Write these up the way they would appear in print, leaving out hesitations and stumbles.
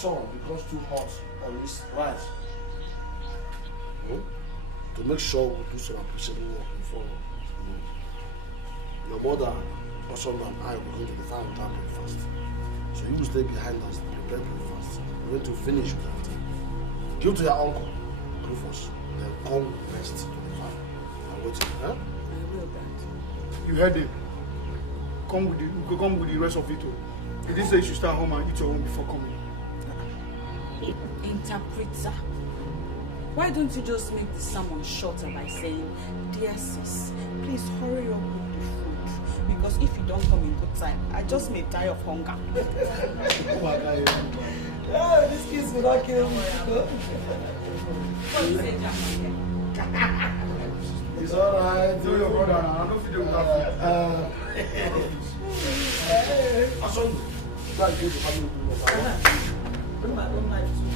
sun becomes too hot on this rice, to make sure we do some appreciable work before your mother, also and I will go to the farm and have breakfast. So you will stay behind us, prepare breakfast. We're going to finish with everything. Give to your uncle, Rufus, then come rest to the farm. I'm waiting, huh? I will, Dad. You heard it. Come with the rest of it. He didn't say you should stay at home and eat your own before coming. Interpreter. Why don't you just make the sermon shorter by saying, "Dear sis, please hurry up with the food, because if you don't come in good time, I just may die of hunger." Oh my God. Oh, this kiss will not kill me. What you say, Jack? It's alright. Tell your brother now. I don't feel without food. Ason, go and give the family to Bring my own life too.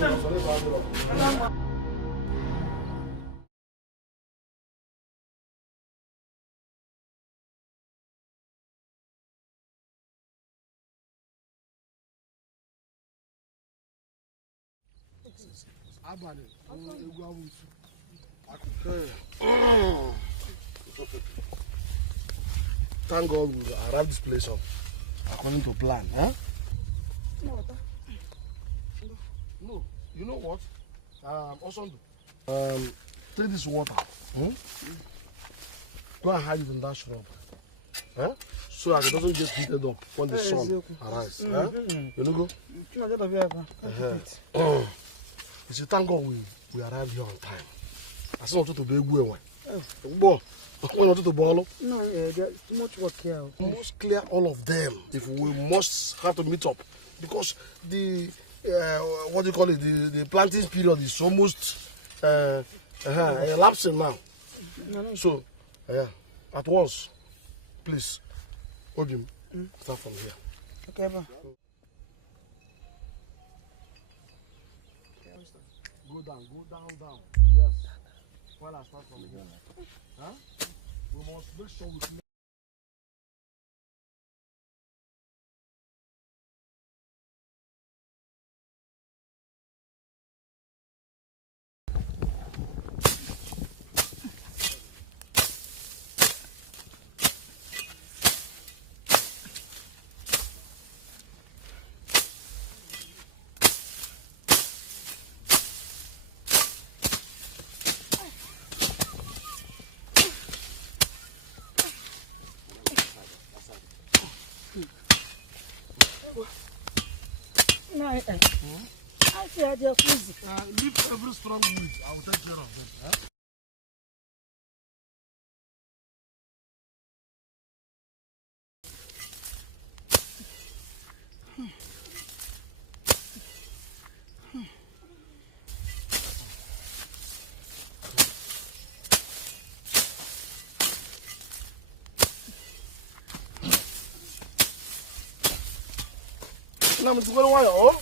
no, so let's round it up. Thank God we arrived this place up according to plan, huh? No, you know what? Also, take this water. Go and hide it in that shrub. Huh? So that it doesn't get heated up when the sun arises. Huh? You know, go? You see, thank God we arrived here on time. I still wanted to be a good one. When you wanted to ball? No, there's too much work here. We must clear all of them if we must have to meet up. Because the, what do you call it, the planting period is almost elapsing now. So, at once, please, Ogim, start from here. Okay, ba. Go down. Yes. While I start from here. Huh? We must make sure we clear. I see how they're crazy. Leave every strong weed. I will take care of them. Huh? I'm going to go away, oh?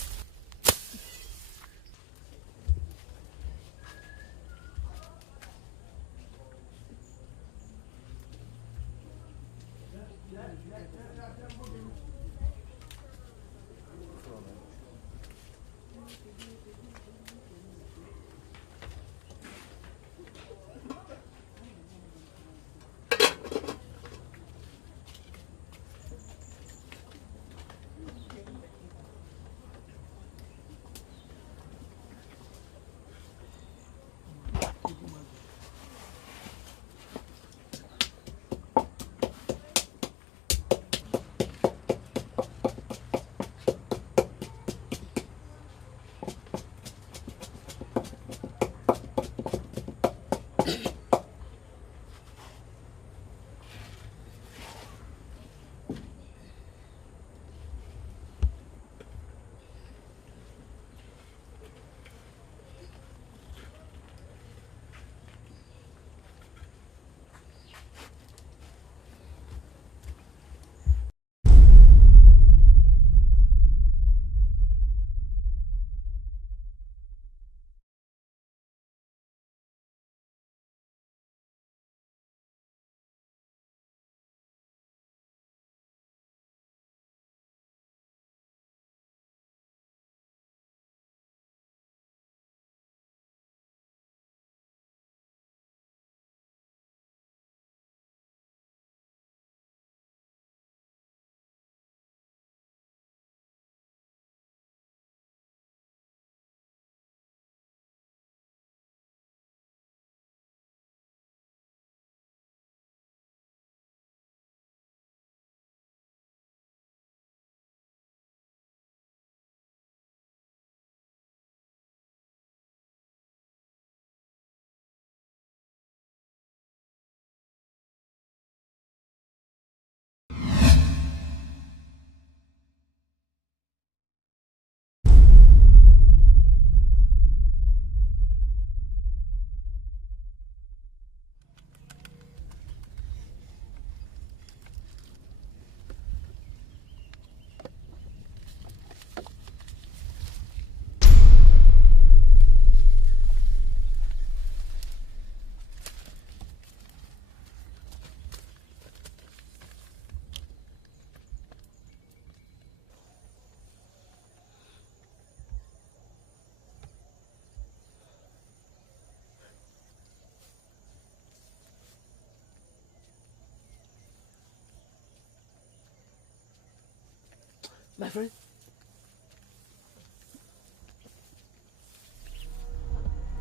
My friend?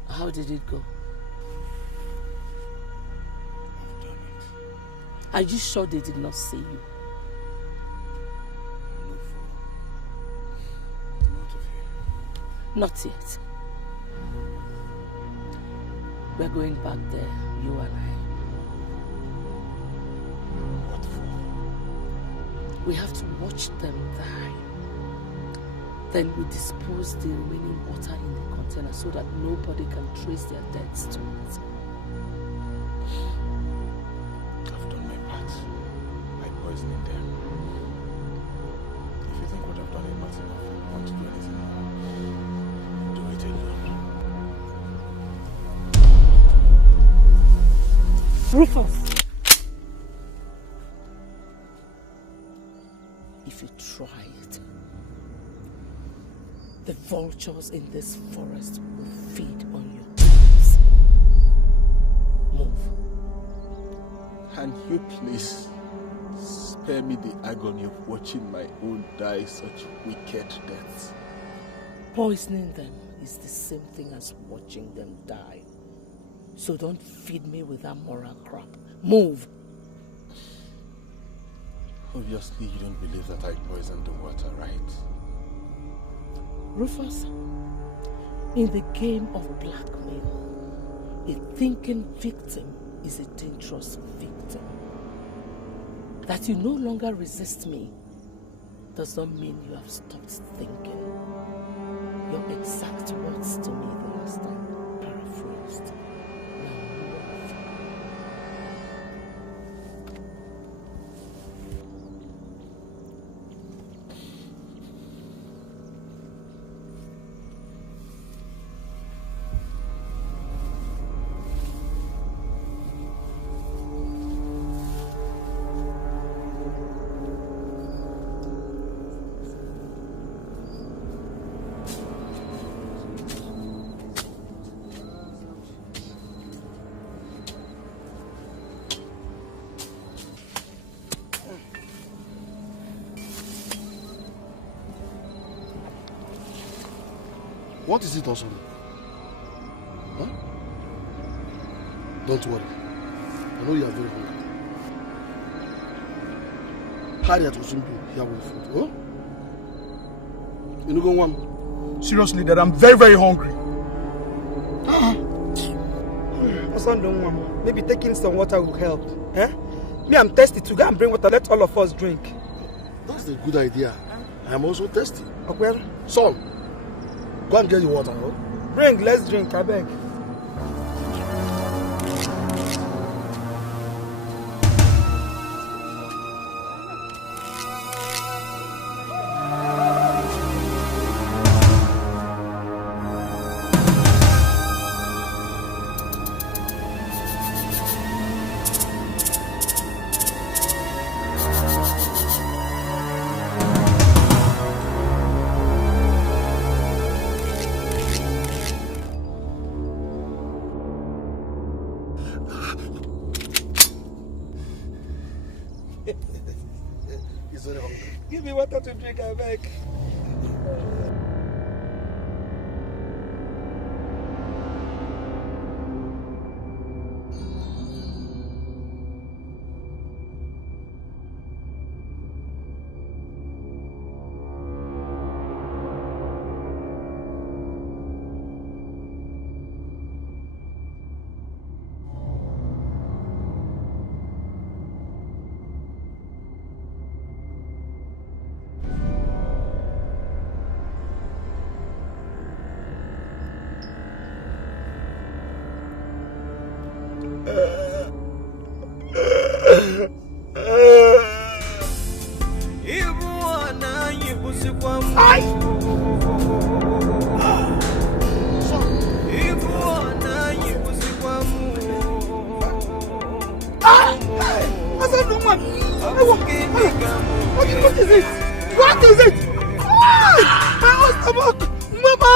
How did it go? I've done it. Are you sure they did not see you? No fool. I'm out of here. Not yet. We're going back there, you and I. What for? We have to watch them die. Then we dispose the remaining water in the container so that nobody can trace their deaths to it. I've done my part by poisoning them. If you think what I've done is not enough, and want to do anything more, do it alone. Rufus. If you try it, the vultures in this forest will feed on your dreams. Move. Can you please spare me the agony of watching my own die such wicked deaths? Poisoning them is the same thing as watching them die. So don't feed me with that moral crap. Move. Obviously, you don't believe that I poisoned the water, right? Rufus, in the game of blackmail, a thinking victim is a dangerous victim. That you no longer resist me does not mean you have stopped thinking. Your exact words to me the last time, paraphrased. Now move. What is it, Osoro? Huh? Don't worry. I know you are very hungry. Harriet will soon be here with food. Huh? You know, go one. Seriously, Dad, I'm very, very hungry. Maybe taking some water will help. Eh? Me, I'm thirsty to go and bring water. Let all of us drink. That's a good idea. I am also thirsty. Okay. Son, go and get the water. Huh? Bring, let's drink, I beg. He's very hungry. Give me water to drink, I beg. What is it? What is it? My stomach! Mama!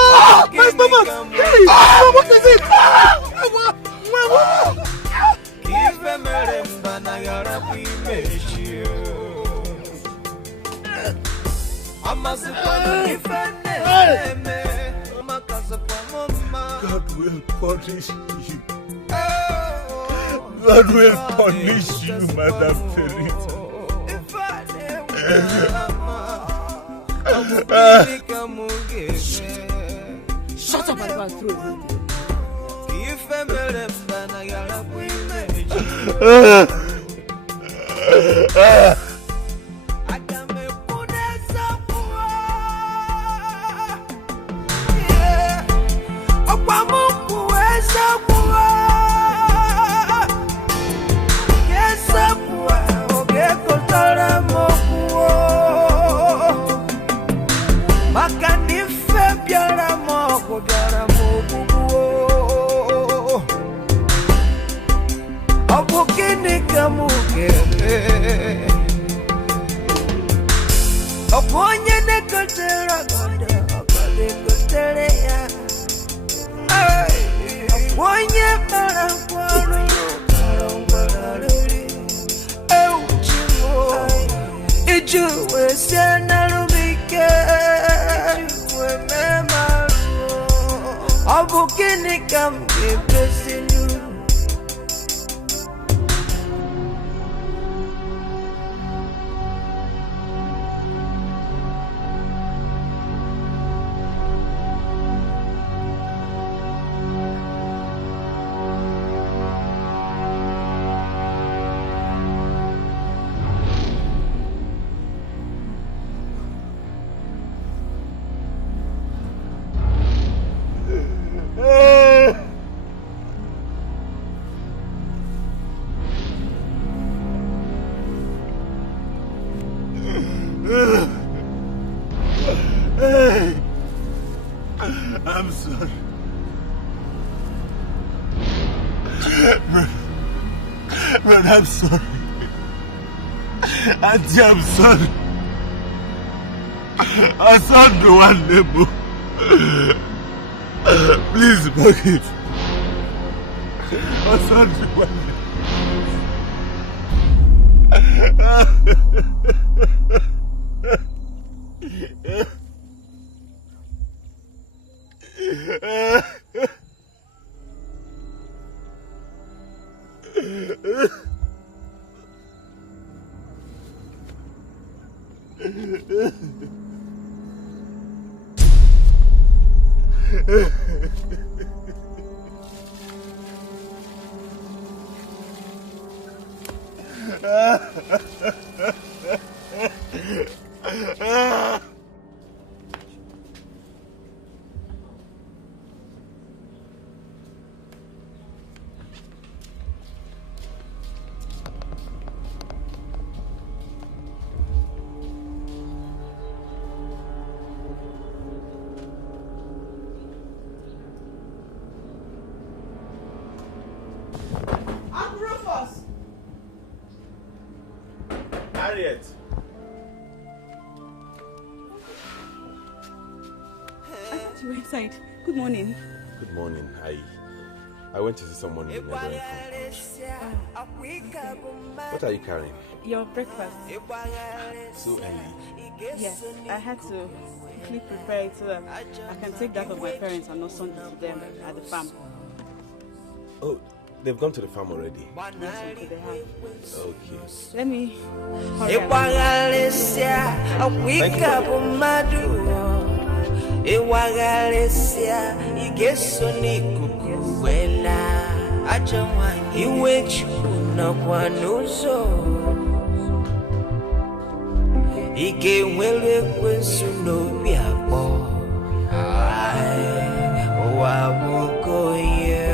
My stomach! Hey! What is it? God will punish you, Madam Theresa. Shut up and go and throw it. I'm sorry. But I'm sorry. Auntie, I'm sorry. I saw the one neighbor. Please forgive. I saw the one Good morning. Good morning. I went to see someone in the neighboring compound. What are you carrying? Your breakfast. So early? Yes, I had to quickly prepare it so that I can take that of my parents and not send it to them at the farm. Oh, they've gone to the farm already? Yes, okay, they have. Okay. Let me hurry Iwagalesia igesoni kukuwela ajamwanyi iwechu na kwanuzo igewele kwensu nobi akpo wabukoye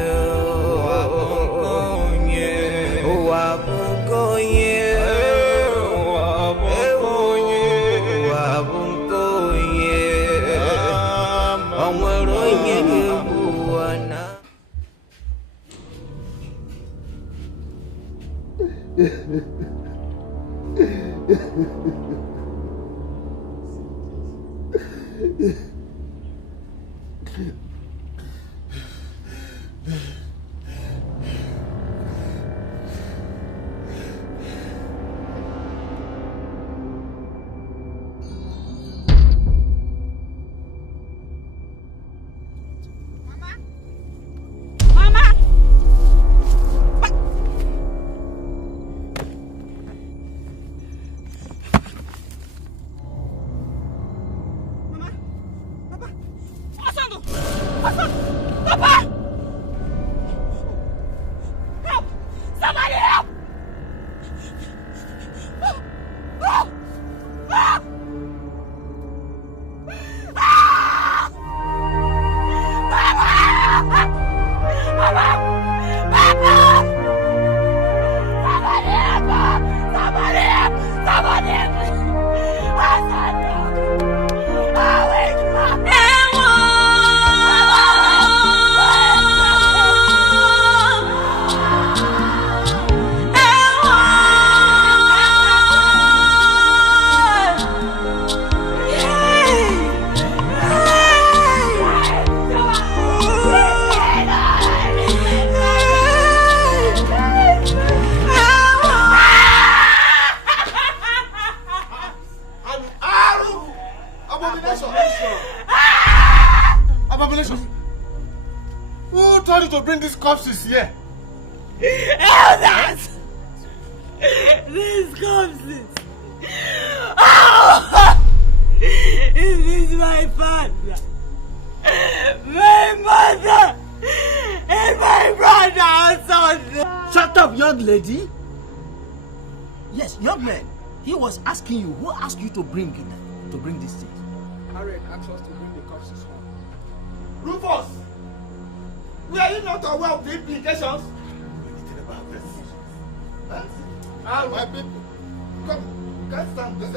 these corpses here? Elders! These corpses! Oh! This is my father, my mother, and my brother also. Shut up, young lady. Yes, young man. He was asking you, who asked you to bring this thing? Harriet asked us to bring the corpses home. Rufus! Were you not aware of the implications? Anything about this? Huh? My people, come, can't stand. Let's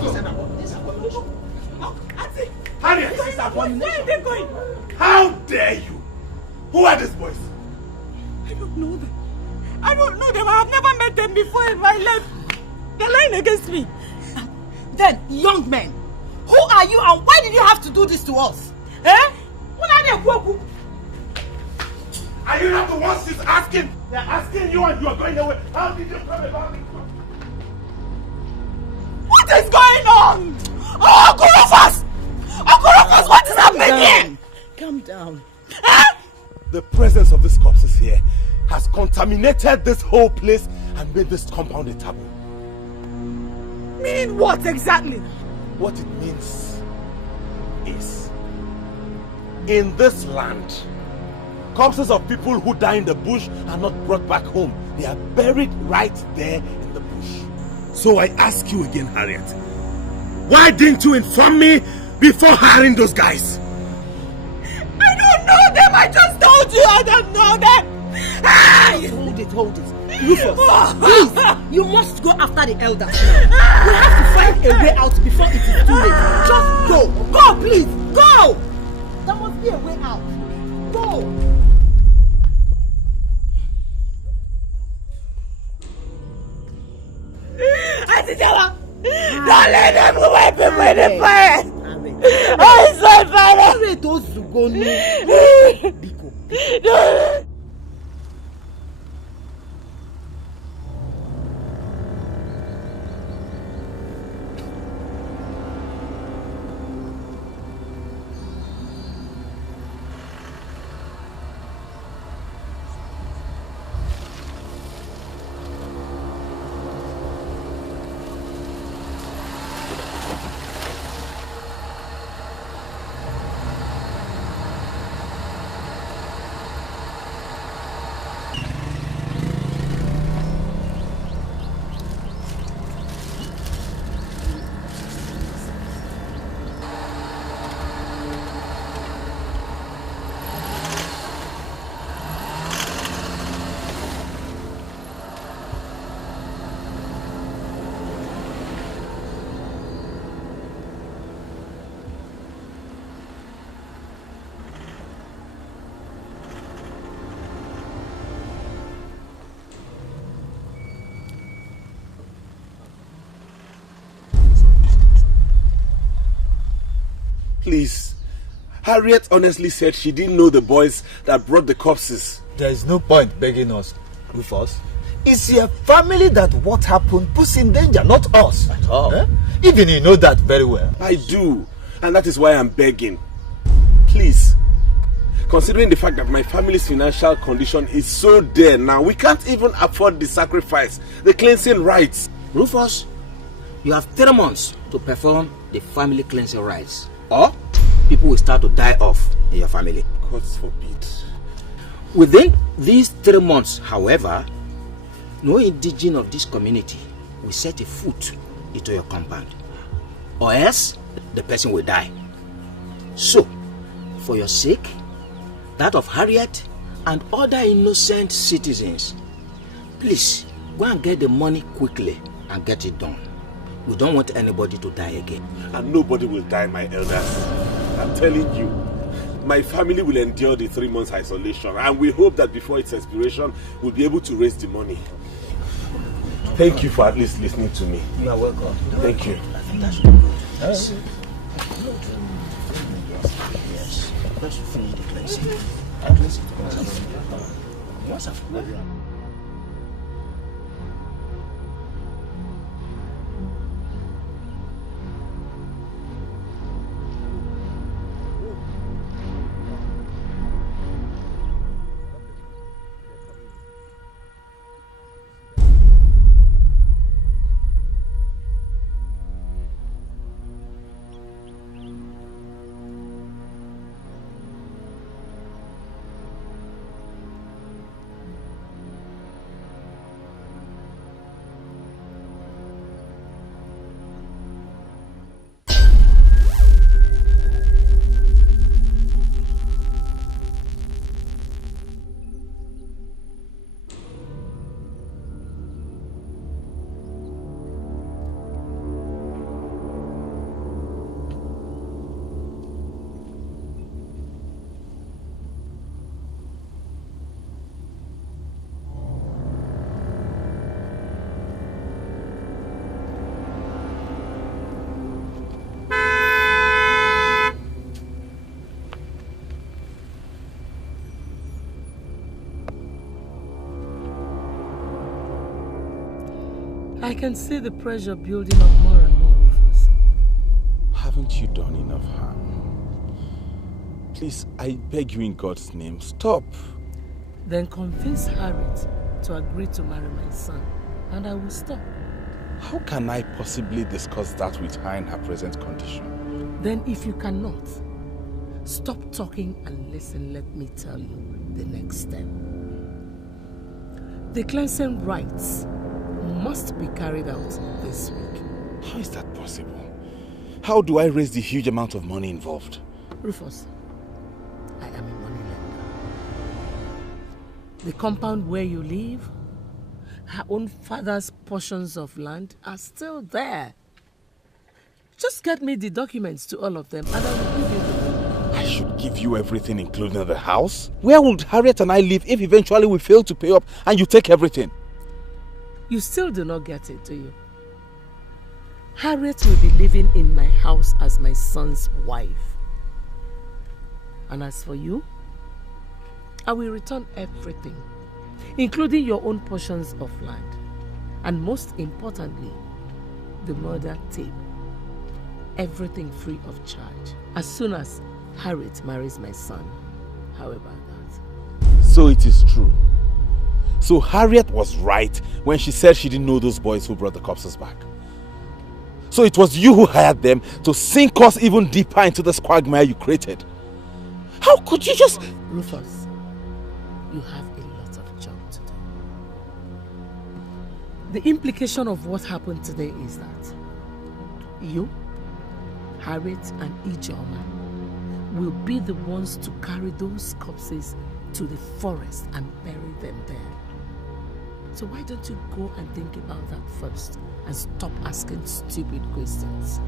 go. This abomination. Auntie! Harriet! This abomination. Where are they going? How dare you? Who are these boys? I don't know them. I don't know them. I have never met them before in my life. They're lying against me. Then, young men, who are you and why did you have to do this to us? Eh? Are you not the ones she's asking? They're asking you and you are going away. How did you come about it? What is going on? Oh, Okurofas! Okurofas, what is happening here? Calm down. The presence of these corpses here has contaminated this whole place and made this compound a taboo. Mean what exactly? What it means is, in this land, corpses of people who die in the bush are not brought back home. They are buried right there in the bush. So I ask you again, Harriet, why didn't you inform me before hiring those guys? I don't know them. I just told you I don't know them. Hold it. Rufus, please, you must go after the elders now. We have to find a way out before it is too late. Just go. Go, please. Go. There must be a way out. Go. Auntie Jama, don't let them wipe away the fire. I saw fire. Biko. Please. Harriet honestly said she didn't know the boys that brought the corpses. There is no point begging us, Rufus. It's your family that what happened puts in danger, not us. At all. Eh? Even you know that very well. I do. And that is why I'm begging. Please. Considering the fact that my family's financial condition is so dire now, we can't even afford the sacrifice, the cleansing rites. Rufus, you have 3 months to perform the family cleansing rites. Or people will start to die off in your family. God forbid. Within these 3 months, however, no indigene of this community will set a foot into your compound, or else the person will die. So, for your sake, that of Harriet and other innocent citizens, please go and get the money quickly and get it done. We don't want anybody to die again. And nobody will die, my elders. I'm telling you, my family will endure the 3 months isolation, and we hope that before its expiration, we'll be able to raise the money. Thank you for at least listening to me. You are welcome. Thank you. I think that should be good. Yes. Yes. Let's finish the cleansing. At least it must have program. I can see the pressure building up more and more, Rufus. Haven't you done enough harm? Please, I beg you in God's name, stop. Then convince Harriet to agree to marry my son, and I will stop. How can I possibly discuss that with her in her present condition? Then if you cannot, stop talking and listen. Let me tell you the next step. The cleansing rites must be carried out this week. How is that possible? How do I raise the huge amount of money involved? Rufus, I am a money lender. The compound where you live, her own father's portions of land are still there. Just get me the documents to all of them and I will give you them. I should give you everything including the house? Where would Harriet and I live if eventually we fail to pay up and you take everything? You still do not get it, do you? Harriet will be living in my house as my son's wife. And as for you, I will return everything, including your own portions of land. And most importantly, the murder tape. Everything free of charge. As soon as Harriet marries my son. How about that? So it is true. So Harriet was right when she said she didn't know those boys who brought the corpses back. So it was you who hired them to sink us even deeper into the quagmire you created. How could you just... Rufus, you have a lot of job to do. The implication of what happened today is that you, Harriet and Ijoma will be the ones to carry those corpses to the forest and bury them there. So why don't you go and think about that first and stop asking stupid questions?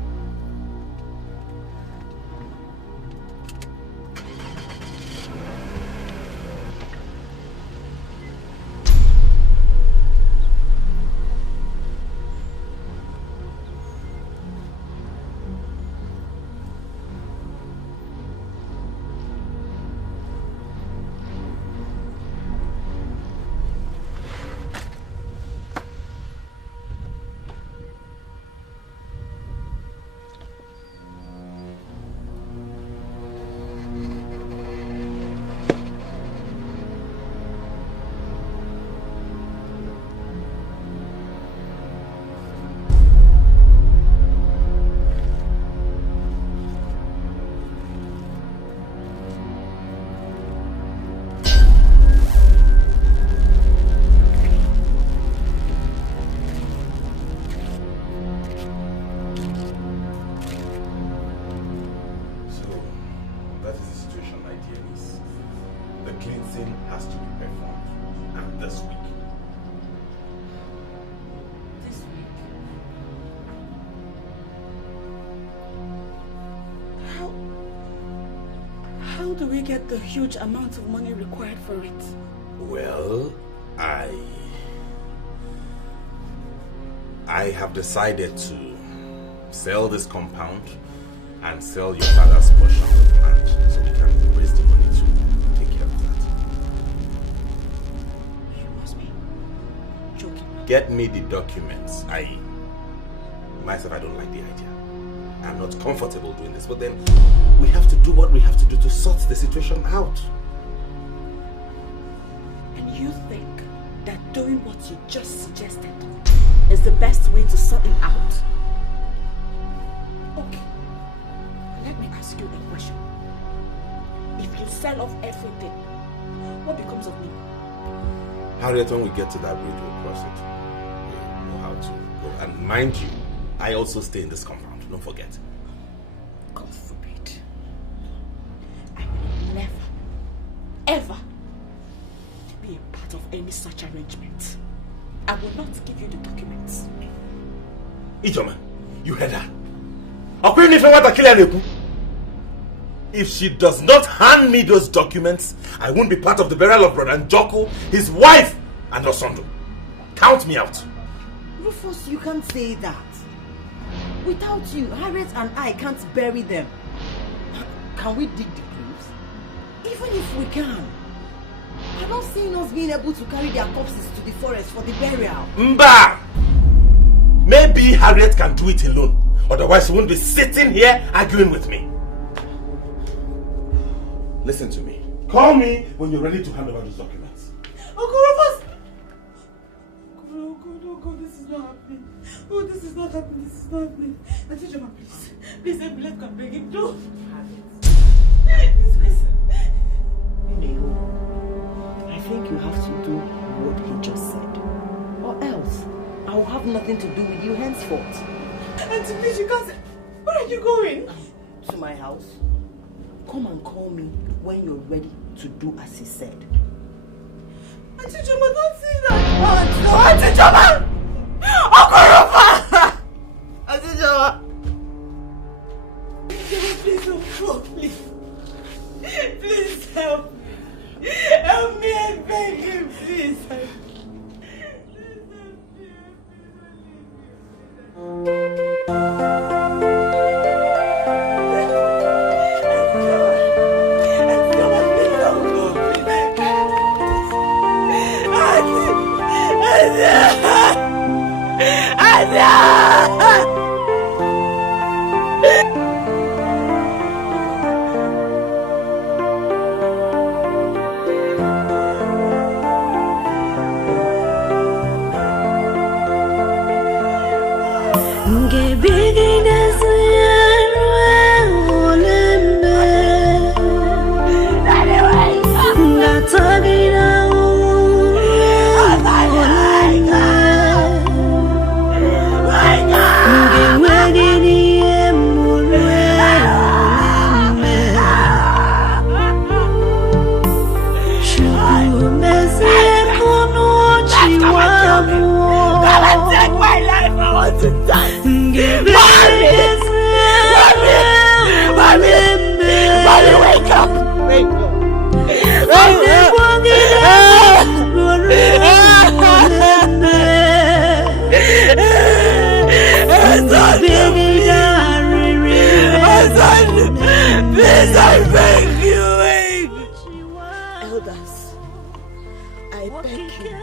The huge amount of money required for it? Well, I have decided to sell this compound and sell your father's portion of land so we can raise the money to take care of that. You must be joking. Get me the documents. Myself, I don't like the idea. I'm not comfortable doing this, but then we have to do what we have to do to sort the situation out. And you think that doing what you just suggested is the best way to sort it out? Okay, let me ask you a question. If you sell off everything, what becomes of me? Harriet, when we get to that bridge, we'll cross it. We know how to go. And mind you, I also stay in this compound. Don't forget. God forbid. I will never, ever be a part of any such arrangement. I will not give you the documents. Ijoma, you heard her. If she does not hand me those documents, I won't be part of the burial of Brother Njoku, his wife, and Osondo. Count me out. Rufus, you can't say that. Without you, Harriet and I can't bury them. Can we dig the graves? Even if we can, I don't see us being able to carry their corpses to the forest for the burial. Mba! Maybe Harriet can do it alone. Otherwise, she won't be sitting here arguing with me. Listen to me. Call me when you're ready to hand over those documents. Uncle Rufus! Oh God, this is not happening. Oh, this is not happening, this is not happening. Auntie Joma, please. Please help me, let me beg him. No! I think you have to do what he just said. Or else, I will have nothing to do with you henceforth. Auntie, please, you can't say... Where are you going? To my house. Come and call me when you're ready to do as he said. Auntie Joma, don't say that! Auntie Joma! Uncle Rufus! Auntie Joma! Please, Uncle, please. Please help me. Help me, I beg you, please. Please, I beg you, wait. Elders, I beg you.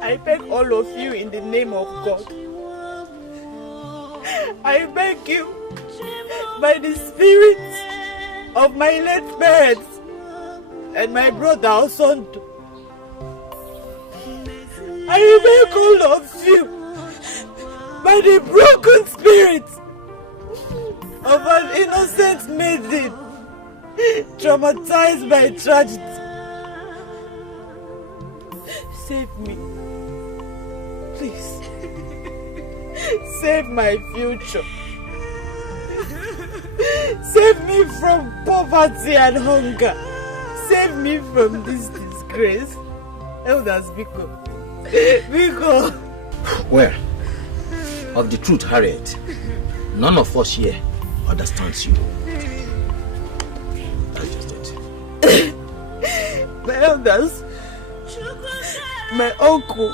I beg all of you in the name of God. I beg you, by the spirit of my late parents and my brother Osondo, I beg all of you, by the broken spirit of an innocent maiden traumatized by tragedy, save me. Please. Save my future. Save me from poverty and hunger. Save me from this disgrace. Elders, Biko. Biko. Well, of the truth, Harriet, none of us here understands you. That's just it. My elders, my uncle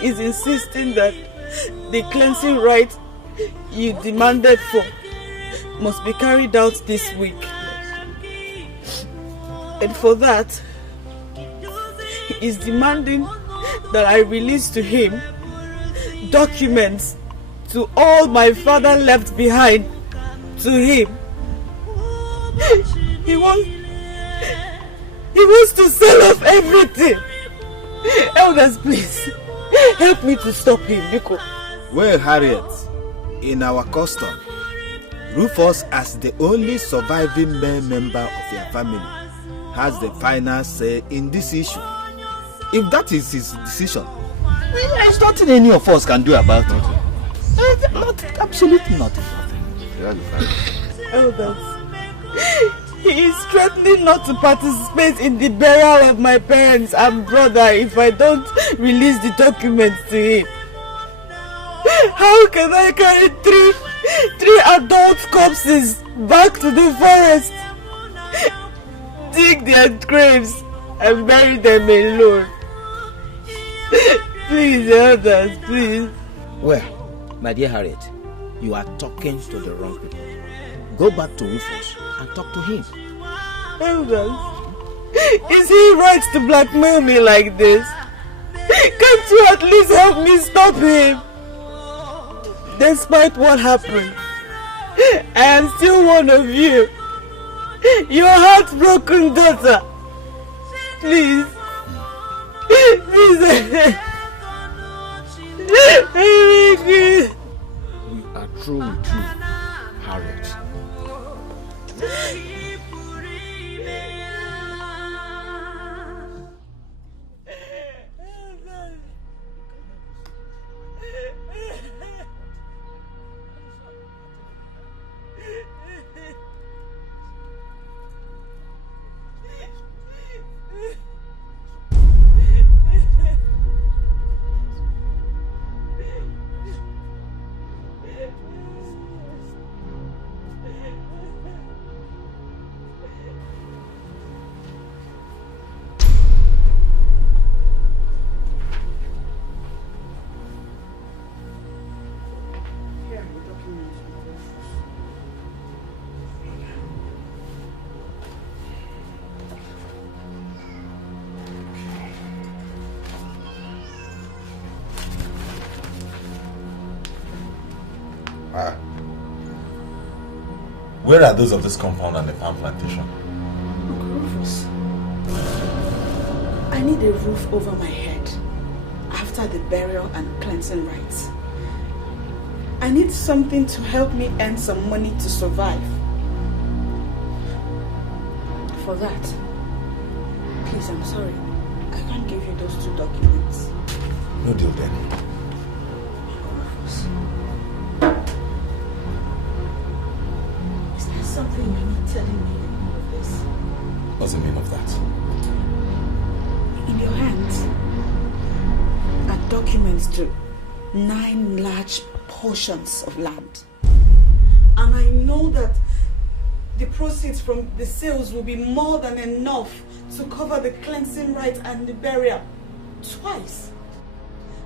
is insisting that the cleansing rite you demanded for must be carried out this week. And for that, he is demanding that I release to him documents to all my father left behind to him. He wants to sell off everything. Elders, please, help me to stop him, because... Well, Harriet, in our custom, Rufus, as the only surviving male member of your family, has the final say in this issue. If that is his decision, there's nothing any of us can do about it. Absolutely nothing. Elders, he is threatening not to participate in the burial of my parents and brother if I don't release the documents to him. How can I carry three adult corpses back to the forest, dig their graves and bury them alone? Please, elders, please. Well, my dear Harriet, you are talking to the wrong people. Go back to Rufus and talk to him. Elders, is he right to blackmail me like this? Can't you at least help me stop him? Despite what happened, I am still one of you. Your heartbroken daughter. Please. Please. We are through with you, Harriet. Where are those of this compound and the palm plantation? Look, Rufus, I need a roof over my head after the burial and cleansing rites. I need something to help me earn some money to survive. For that, please, I'm sorry, I can't give you those 2 documents. No deal then. Rufus, is there something you're not telling me in all of this? What's the meaning of that? In your hands are documents to 9 large portions of land. And I know that the proceeds from the sales will be more than enough to cover the cleansing rites and the burial. Twice.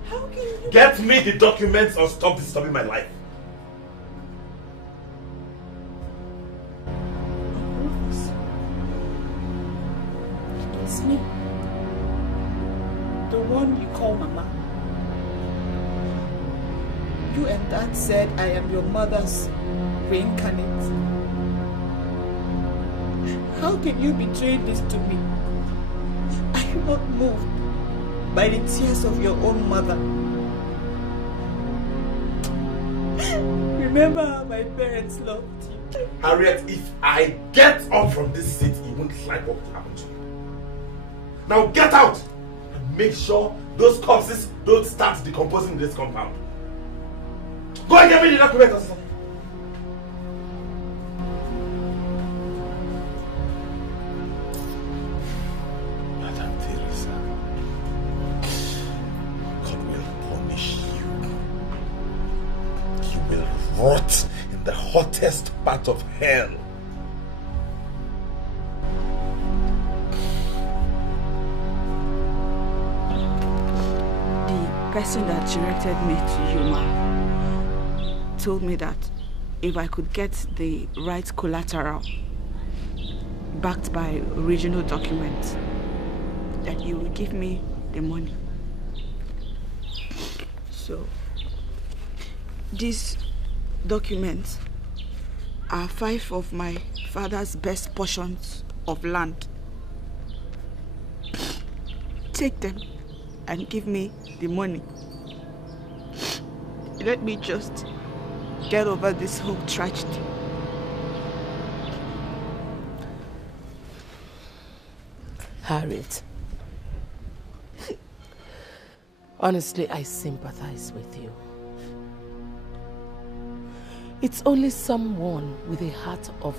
How can you... Get me the documents or stop disturbing my life. Rufus, it's me. The one you call Mama. You and Dad said I am your mother's reincarnate. How can you betray this to me? Are you not moved by the tears of your own mother? Remember how my parents loved you. Harriet, if I get up from this seat, you won't like what will happen to you. Now get out and make sure those corpses don't start decomposing in this compound. Go and get me the documents. Madam Theresa, God will punish you. You will rot in the hottest part of hell. The person that directed me to you, Ma, told me that if I could get the right collateral backed by original documents, that you will give me the money. So, these documents are 5 of my father's best portions of land. Take them and give me the money. Let me just get over this whole tragedy. Harriet, honestly, I sympathize with you. It's only someone with a heart of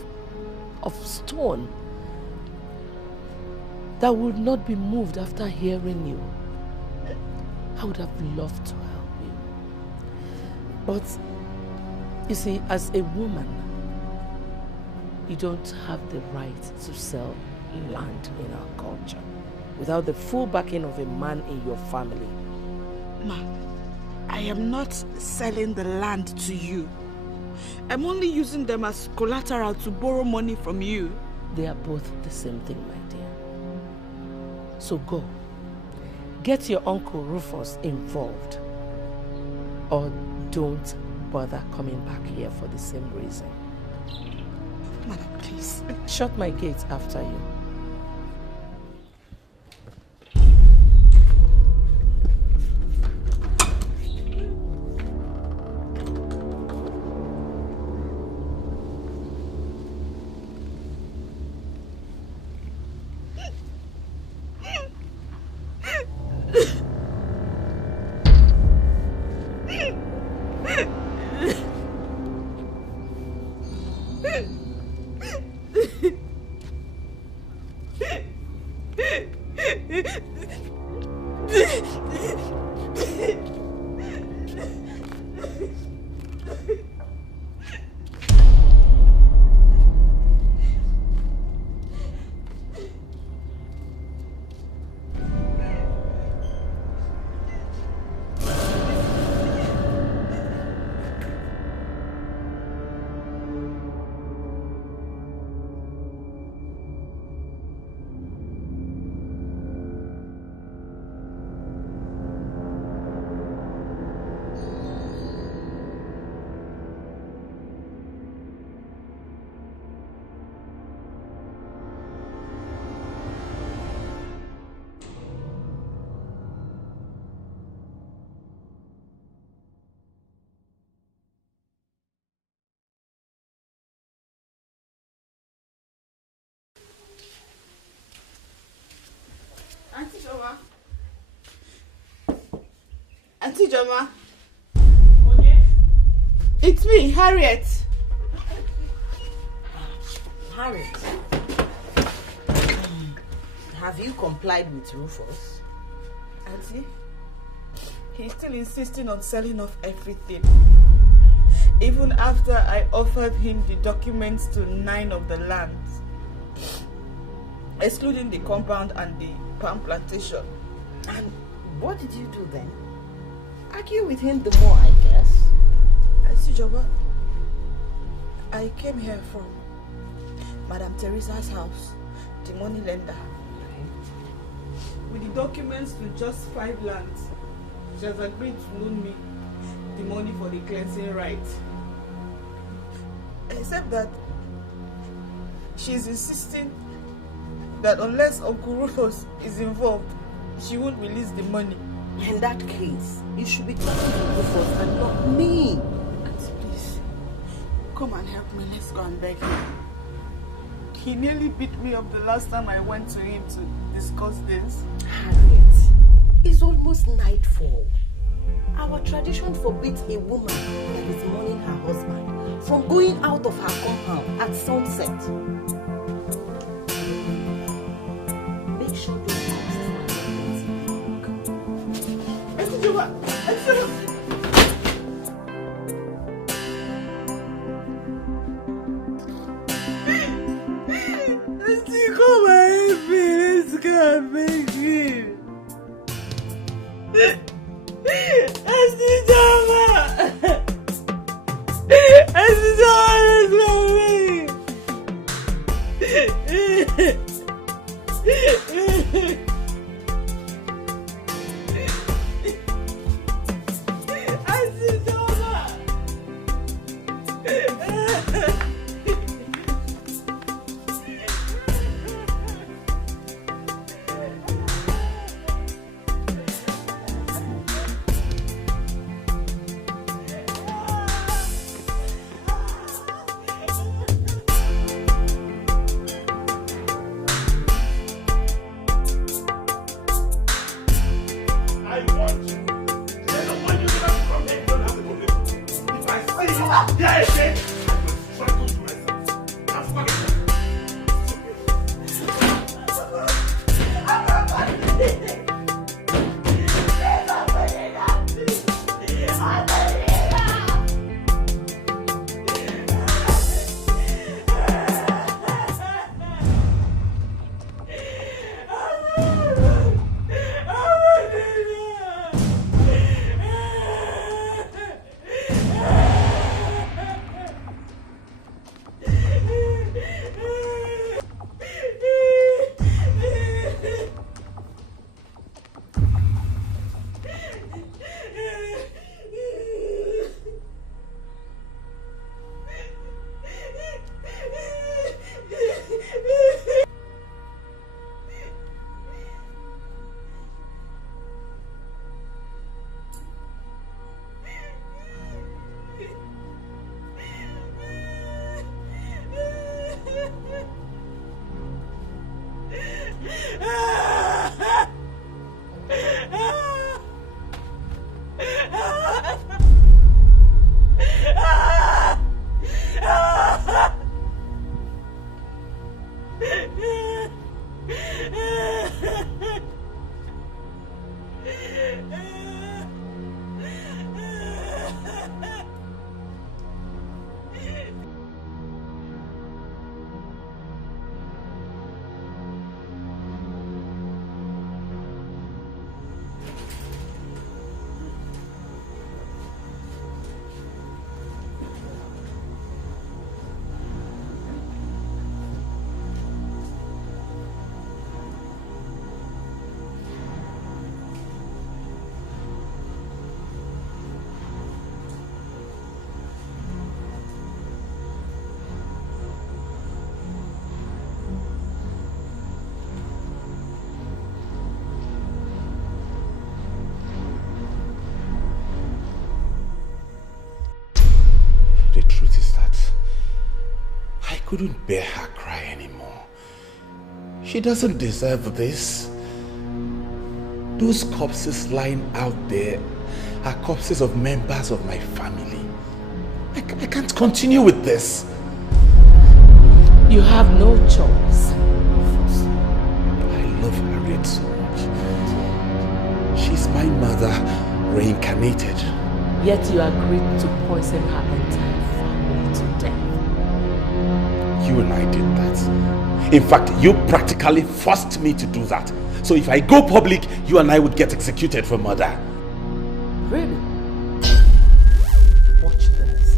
stone that would not be moved after hearing you. I would have loved to help you. But you see, as a woman, you don't have the right to sell land in our culture without the full backing of a man in your family. Ma, I am not selling the land to you. I'm only using them as collateral to borrow money from you. They are both the same thing, my dear. So go. get your uncle Rufus involved. Or don't bother coming back here for the same reason. Madam, please. Shut my gate after you. Auntie Joma. Auntie Joma. Okay. It's me, Harriet. Harriet, have you complied with Rufus? Auntie, he's still insisting on selling off everything. Even after I offered him the documents to 9 of the lands, excluding the compound and the palm plantation. And what did you do then? Argue with him the more, I guess. Auntie Joma, I came here from Madam Theresa's house, the money lender. With the documents to just 5 lands, she has agreed to loan me the money for the cleansing rites. Except that she's insisting that unless Uncle Rufus is involved, she won't release the money. In that case, you should be talking to Rufus and not me. Auntie, please, come and help me. Let's go and beg him. He nearly beat me up the last time I went to him to discuss this. Harriet, it's almost nightfall. Our tradition forbids a woman that is mourning her husband from going out of her compound at sunset. Make sure those corpses are not Come and help me. Let's go and beg him. Auntie Joma! Auntie Joma, let's go away! Auntie Joma! couldn't bear her cry anymore. She doesn't deserve this. Those corpses lying out there are corpses of members of my family. I can't continue with this. You have no choice. I love Harriet so much. She's my mother reincarnated. Yet you agreed to poison her entire family to death. You and I did that. In fact, you practically forced me to do that. So if I go public, you and I would get executed for murder. Really? Watch this.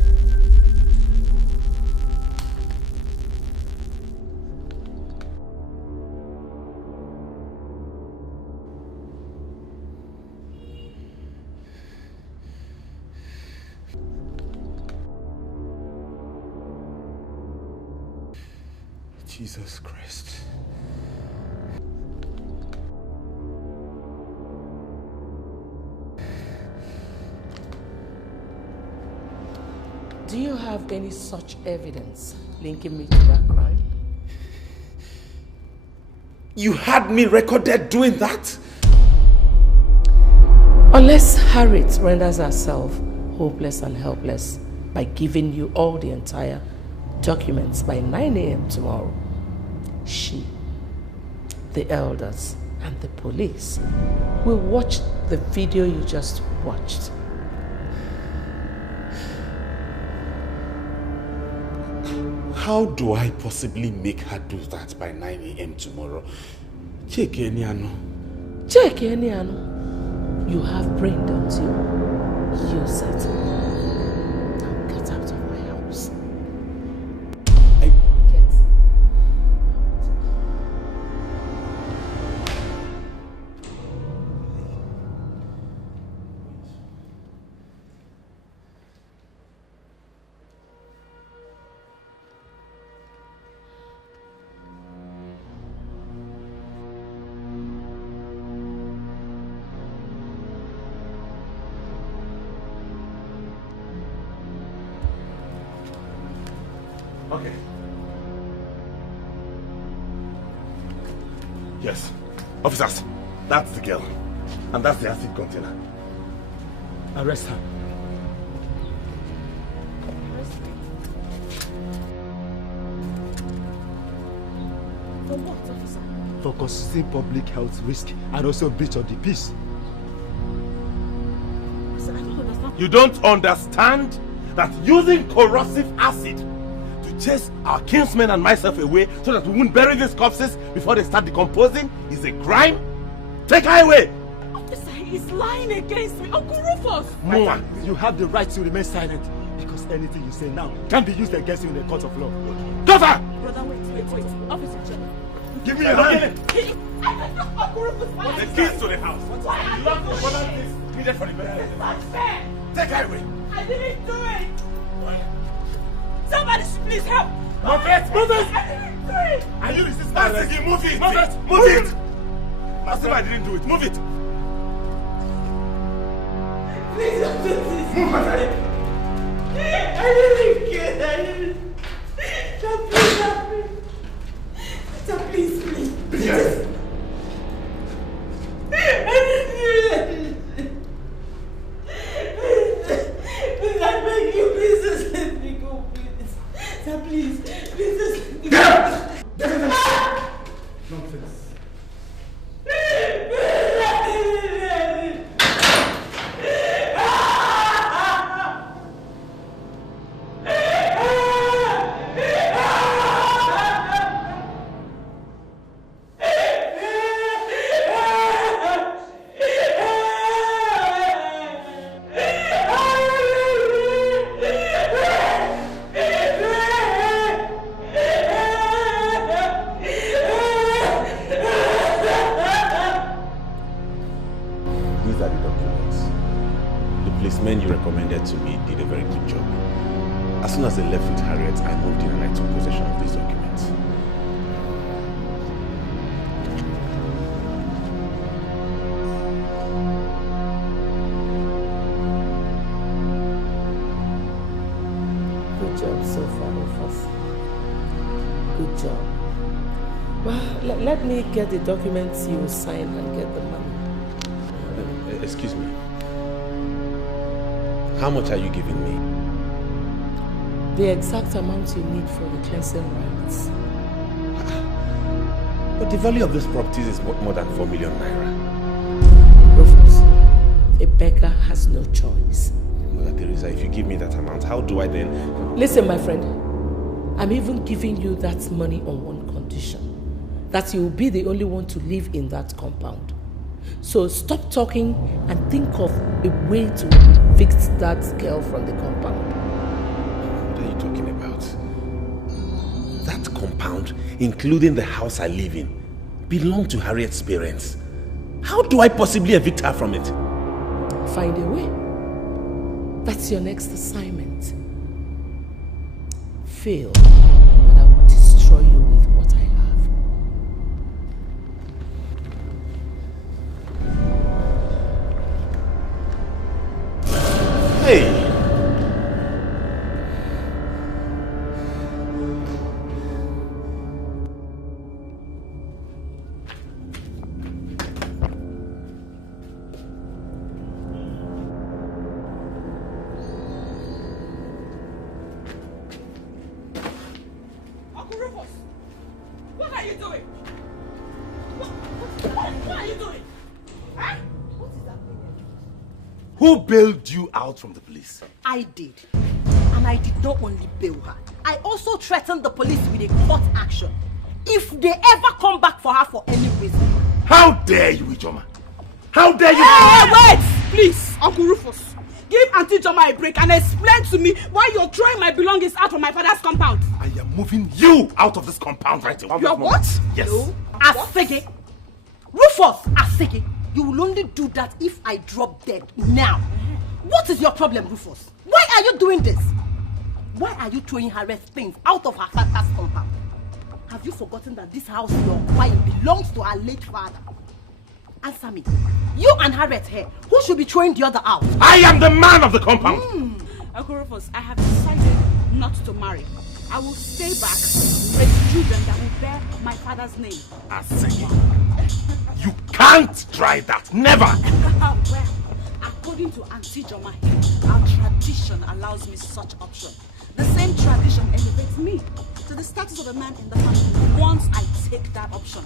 Jesus Christ. Do you have any such evidence linking me to that crime? You had me recorded doing that? Unless Harriet renders herself hopeless and helpless by giving you all the entire documents by 9 a.m. tomorrow, she, the elders, and the police will watch the video you just watched. How do I possibly make her do that by 9 a.m. tomorrow? Cheke Eniano. Cheke Eniano. You have brain, don't you? Use it. Now get out of my house. Okay. Yes. Officers, that's the girl. And that's the acid container. Arrest her. For what, officer? For causing public health risk and also breach of the peace. Officer, I don't understand. You don't understand that using corrosive acid to chase our kinsmen and myself away so that we won't bury these corpses before they start decomposing is a crime? Take her away! Officer, he's lying against me. Uncle Rufus! Move. You have the right to remain silent because anything you say now can be used against you in the court of law. Daughter! Brother, wait. Officer, Jenny. Give me your hand! Uncle Rufus, why The keys to the house. Why are you doing this needed for the burial. It's not fair! Take her away! I didn't do it! Somebody should please help! Move it! Move it! I didn't do it! Are you resisting arrest? Move it! Move it! Move it! Master, I didn't do it. Move it! Please don't do this! Move, my friend! I didn't get it! I didn't... Please help me! Please. Yes. I didn't do it! Please, I beg you, please just let me go, please. Sir, please just let me go. Get out! Nonsense. Men you recommended to me did a very good job. As soon as they left with Harriet, I moved in and I took possession of these documents. Good job so far, Rufus. Good job. Well, let me get the documents you sign and get the money. Excuse me. How much are you giving me? The exact amount you need for the cleansing rights. But the value of this property is more than 4 million naira. Rufus, a beggar has no choice. Mother Theresa, if you give me that amount, how do I then... Listen, my friend. I'm even giving you that money on one condition. That you will be the only one to live in that compound. So stop talking and think of a way to evict that girl from the compound. What are you talking about? That compound, including the house I live in, belonged to Harriet's parents. How do I possibly evict her from it? Find a way. That's your next assignment. Fail, and I will destroy you with what I have. Hey! Who bailed you out from the police? I did. And I did not only bail her. I also threatened the police with a court action if they ever come back for her for any reason. How dare you, Ijoma? How dare you? Hey, wait! Please, Uncle Rufus. Give Auntie Ijoma a break and explain to me why you're throwing my belongings out from my father's compound. I am moving you out of this compound right now. You're what? Yes. No. Asege. Rufus, Asege. You will only do that if I drop dead now. What is your problem, Rufus? Why are you doing this? Why are you throwing Harriet's things out of her father's compound? Have you forgotten that this house you're occupying belongs to her late father? Answer me. You and Harriet here, who should be throwing the other out? I am the man of the compound. Uncle Rufus, I have decided not to marry. I will stay back, raise children that will bear my father's name. You can't try that. Never. Well, according to Auntie Ijoma, our tradition allows me such option. The same tradition elevates me to the status of a man in the family once I take that option.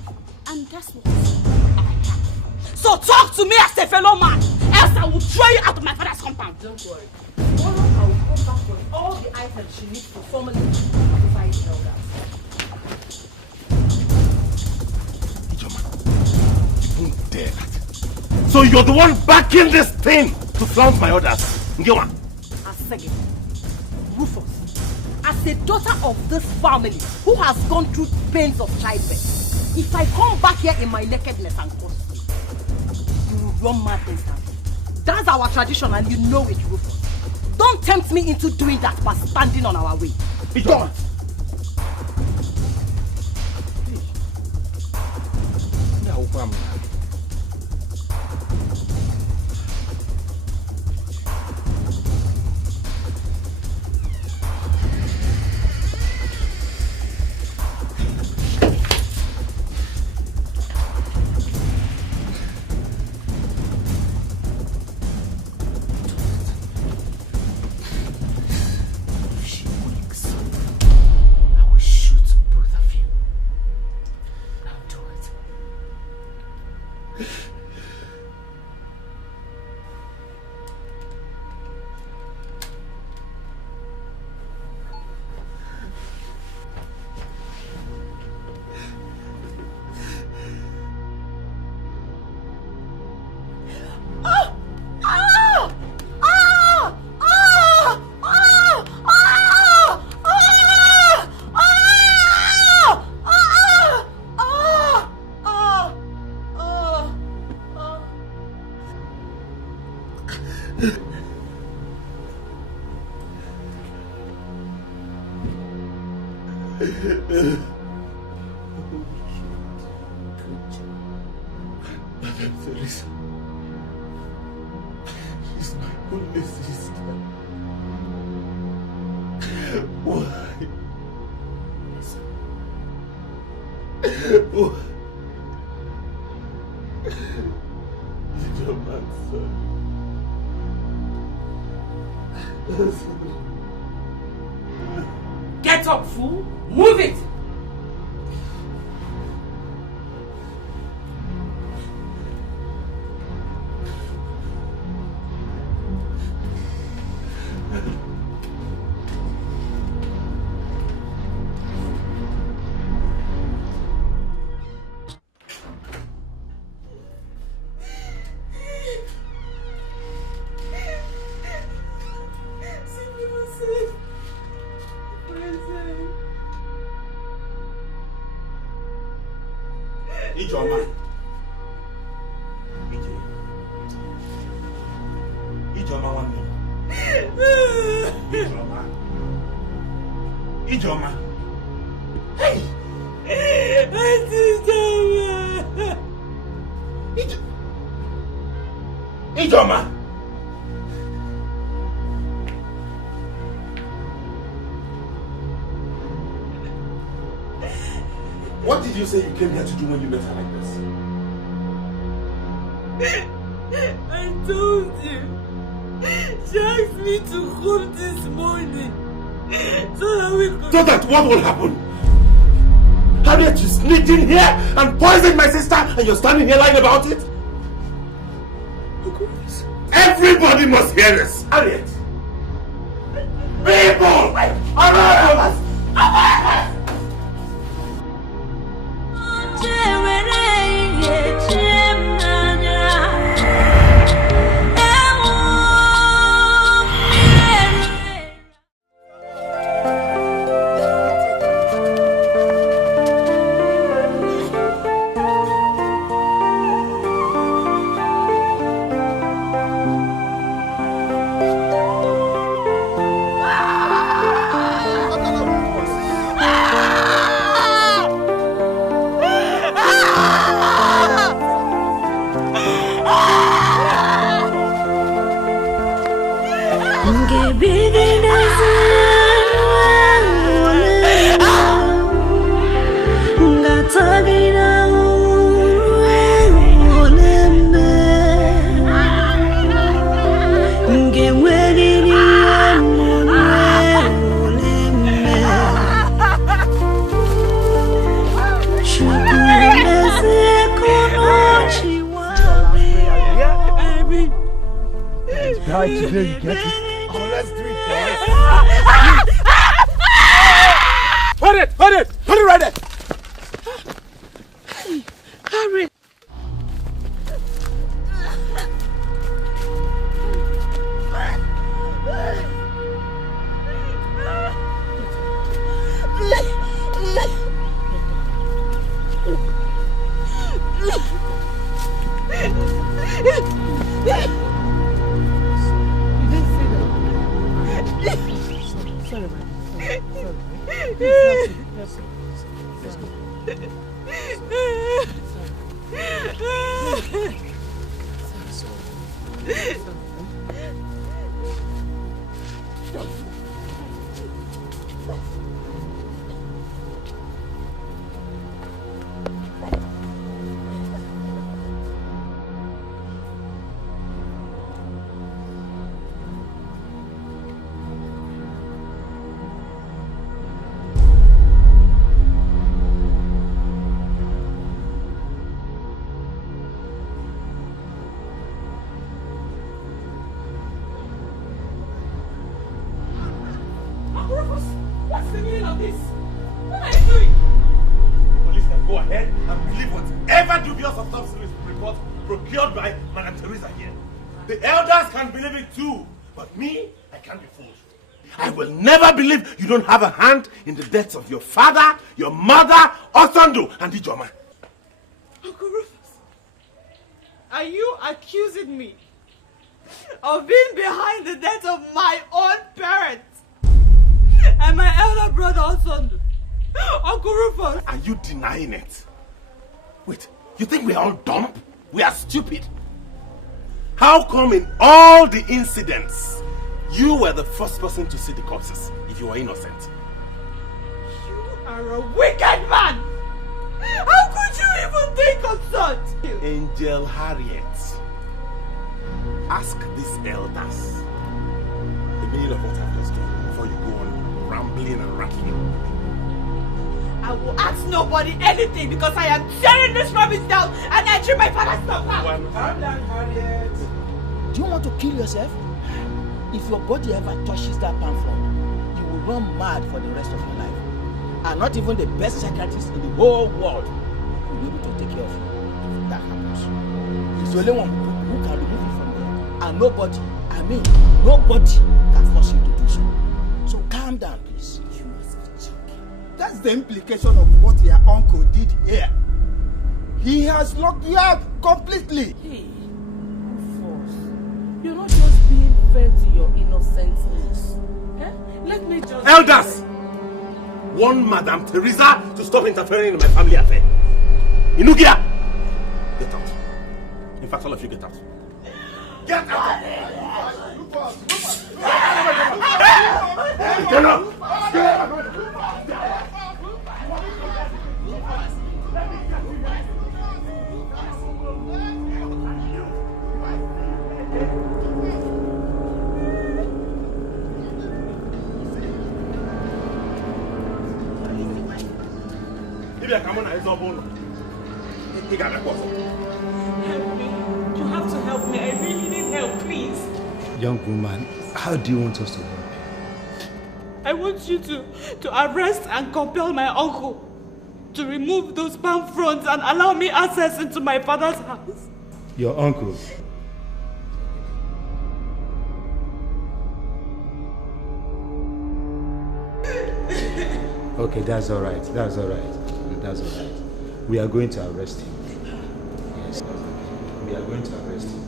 And guess what? I have. So talk to me as a fellow man, else I will throw you out of my father's compound. Don't worry. Tomorrow I will come back with all the items she needs to formally notify the elders. You won't dare that. So you're the one backing this thing to flaunt my orders. Ngewa. Asege, Rufus, as a daughter of this family who has gone through pains of childbirth, if I come back here in my nakedness and costume, you will run mad instantly. That's our tradition and you know it, Rufus. Don't tempt me into doing that by standing on our way. Don't. Theresa. She's my only sister. Why? Get up, fool! Move it! What did you say you came here to do when you met her like this? I told you. She asked me to come this morning so that we could... So that what will happen? Harriet, you sneaked in here and poisoned my sister and you're standing here lying about it? Everybody must hear this. Harriet! People! Around us! Today you get it. Oh, let's do it, boys. Hold it! Hold it! Hold it right there! Harry! What's the meaning of this? What are you doing? The police can go ahead and believe whatever dubious autopsy report procured by Madam Theresa here. The elders can believe it too, but me, I can't be fooled. I will never believe you don't have a hand in the deaths of your father, your mother, Osando, and Ijoma. Uncle Rufus, are you accusing me of being behind the death of my own parents and my elder brother Osando? Uncle Rufus! Are you denying it? Wait, you think we're all dumb? We are stupid? How come in all the incidents, you were the first person to see the corpses if you were innocent? You are a wicked man! How concerned. Angel Harriet, ask these elders the meaning of what I've just done before you go on rambling and rattling. I will ask nobody anything because I am tearing this rubbish down and I treat my father's stuff now. Calm down, Harriet. Do you want to kill yourself? If your body ever touches that palm frond, you will run mad for the rest of your life. And not even the best psychiatrist in the whole world will be able to take care of you if that happens. It's the only one who can remove you from there. And nobody, nobody can force you to do so. So calm down, please. You must be joking. That's the implication of what your uncle did here. He has locked you out completely. Hey, Rufus, you're not just being fair to your innocentness. Eh? Let me just... Elders! Warn Madam Theresa to stop interfering in my family affair. Inugia! Get out. In fact, all of you get out. Get out! Get out! Help me. You have to help me. I really need help, please. Young woman, how do you want us to help? I want you to arrest and compel my uncle to remove those palm fronds and allow me access into my father's house. Your uncle? Okay, that's all right. That's all right. That's all right. We are going to arrest him. Yes, we are going to arrest him.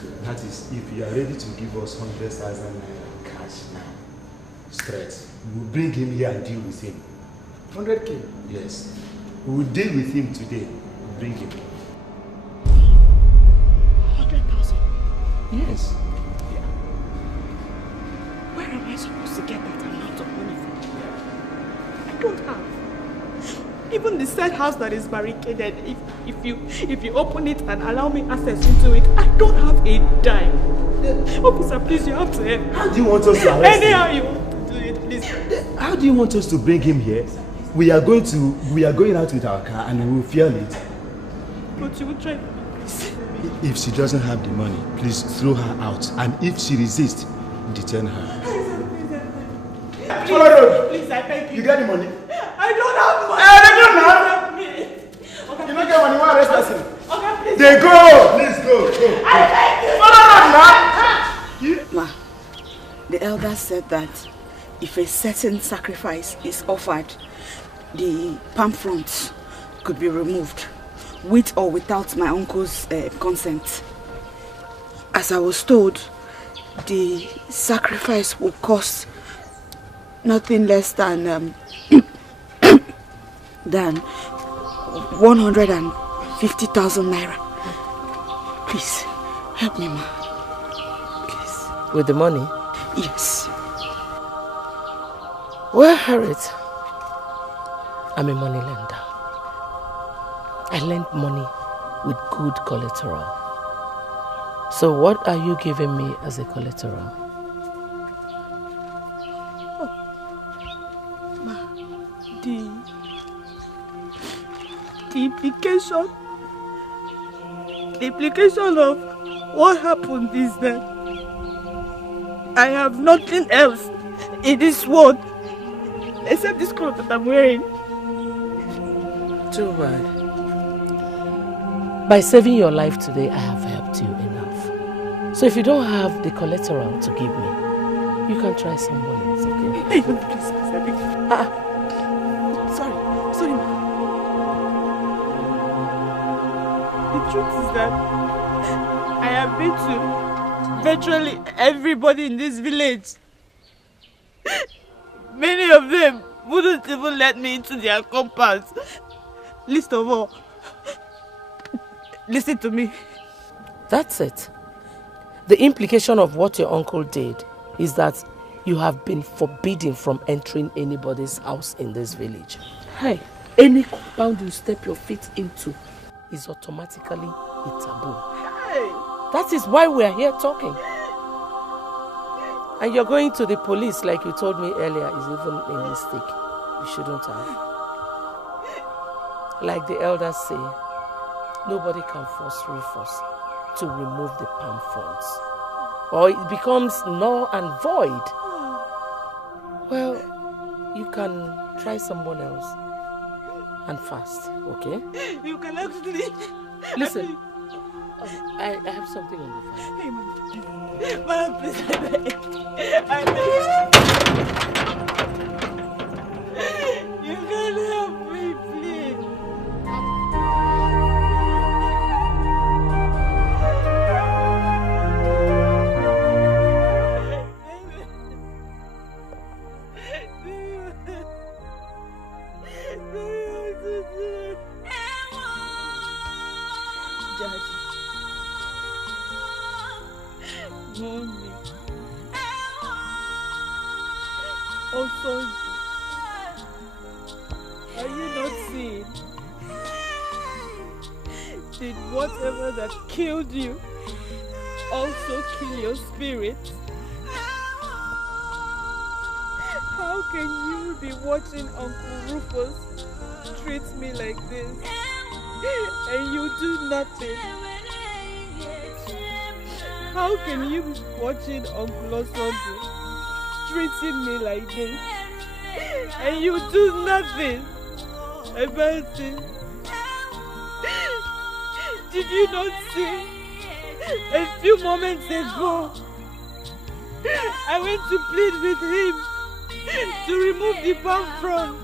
So that is, if you are ready to give us 100,000 naira cash now, straight, we'll bring him here and deal with him. 100K? Yes. We will deal with him today. We'll bring him. 100,000? Yes. Where am I supposed to get that amount of money from? I don't have. Even the said house that is barricaded, if you open it and allow me access into it, I don't have a dime. Officer, please, you have to help. How do you want us to arrest him? Anyhow you want to do it, please. How do you want us to bring him here? We are going out with our car and we will fuel it. But you will try. If she doesn't have the money, please throw her out. And if she resists, detain her. Please, I beg you. You get the money? I don't have money. Help me. Okay, you don't get money, why arrest person? Okay, please. They go! Please go. I beg you. Ma, the elder said that if a certain sacrifice is offered, the palm fronds could be removed, with or without my uncle's consent. As I was told, the sacrifice will cost nothing less than 150,000 naira. Please, help me, ma. Please. With the money? Yes. Well, Harriet, I'm a money lender. I lend money with good collateral. So what are you giving me as a collateral? The implication of what happened is that I have nothing else in this world except this clothes that I'm wearing. Too bad. By saving your life today, I have helped you enough. So if you don't have the collateral to give me, you can try someone else, okay? Please, sorry, ma. The truth is that I have been to virtually everybody in this village. Many of them wouldn't even let me into their compounds. Least of all, listen to me. That's it. The implication of what your uncle did is that you have been forbidden from entering anybody's house in this village. Hey, Any compound you step your feet into is automatically a taboo. Hey. That is why we are here talking. And you're going to the police like you told me earlier is even a mistake. You shouldn't have. Like the elders say, nobody can force Rufus to remove the palm fronds, or it becomes null and void. Well, you can try someone else and fast, okay? You can actually... Listen, I have something on the fire. Hey, Madam, please, I beg. You can help me, please. Mommy. Oh, son. Are you not seeing? Did whatever that killed you also kill your spirit? How can you be watching Uncle Rufus treat me like this and you do nothing? How can you be watching Uncle Osondo treating me like this and you do nothing about it? Did you not see? A few moments ago, I went to plead with him to remove the palm frond,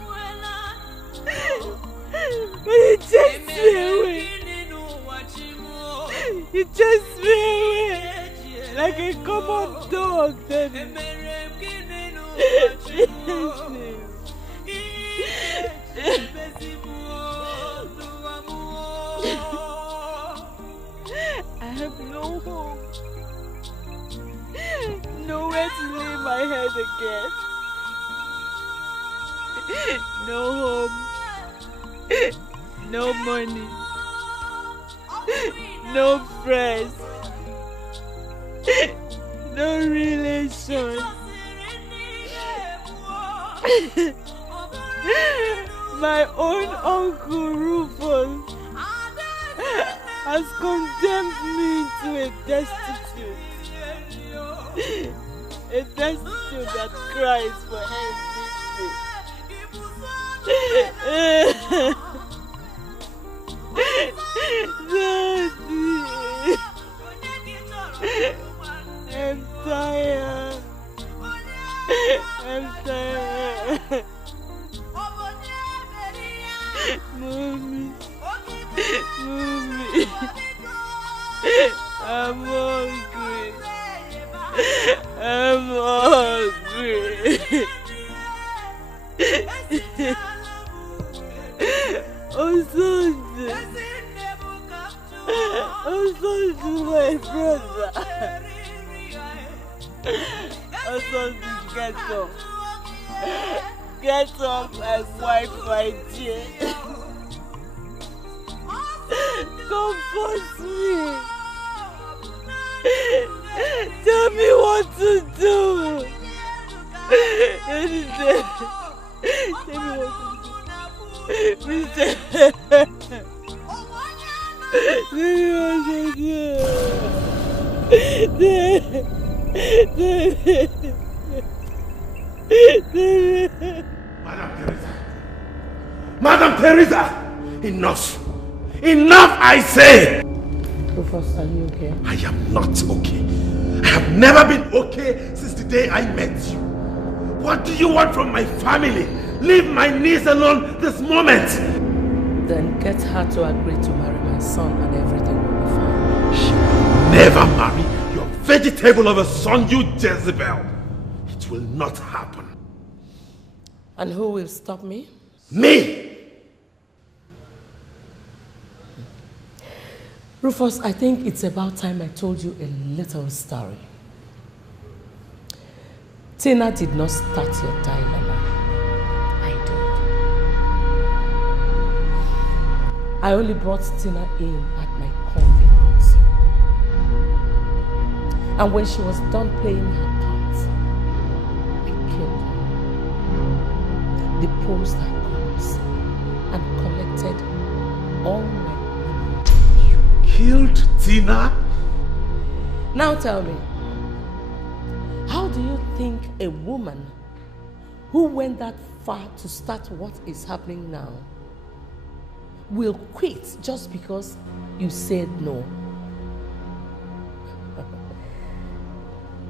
but he chased me away. He chased me away like a common dog. Then I have no home, nowhere to lay my head again. No home, no money, no friends, no relations. My own Uncle Rufus has condemned me to a destitute that cries for everything. I'm tired. Mommy. I'm hungry. Osondo, my brother. Osondo, get up and wipe my tears. Comfort me. Tell me what to do. Tell me what to Madam Theresa! Enough! Enough, I say! Rufus, are you okay? I am not okay. I have never been okay since the day I met you. What do you want from my family? Leave my niece alone this moment! Then get her to agree to marry my son and everything will be fine. She will never marry your vegetable of a son, you Jezebel. It will not happen. And who will stop me? Me! Rufus, I think it's about time I told you a little story. Tina did not start your dilemma. I I only brought Tina in at my convenience. And when she was done playing her part, I killed her, deposed her corpse, and collected all my money. You killed Tina? Now tell me, how do you think a woman who went that far to start what is happening now will quit just because you said no?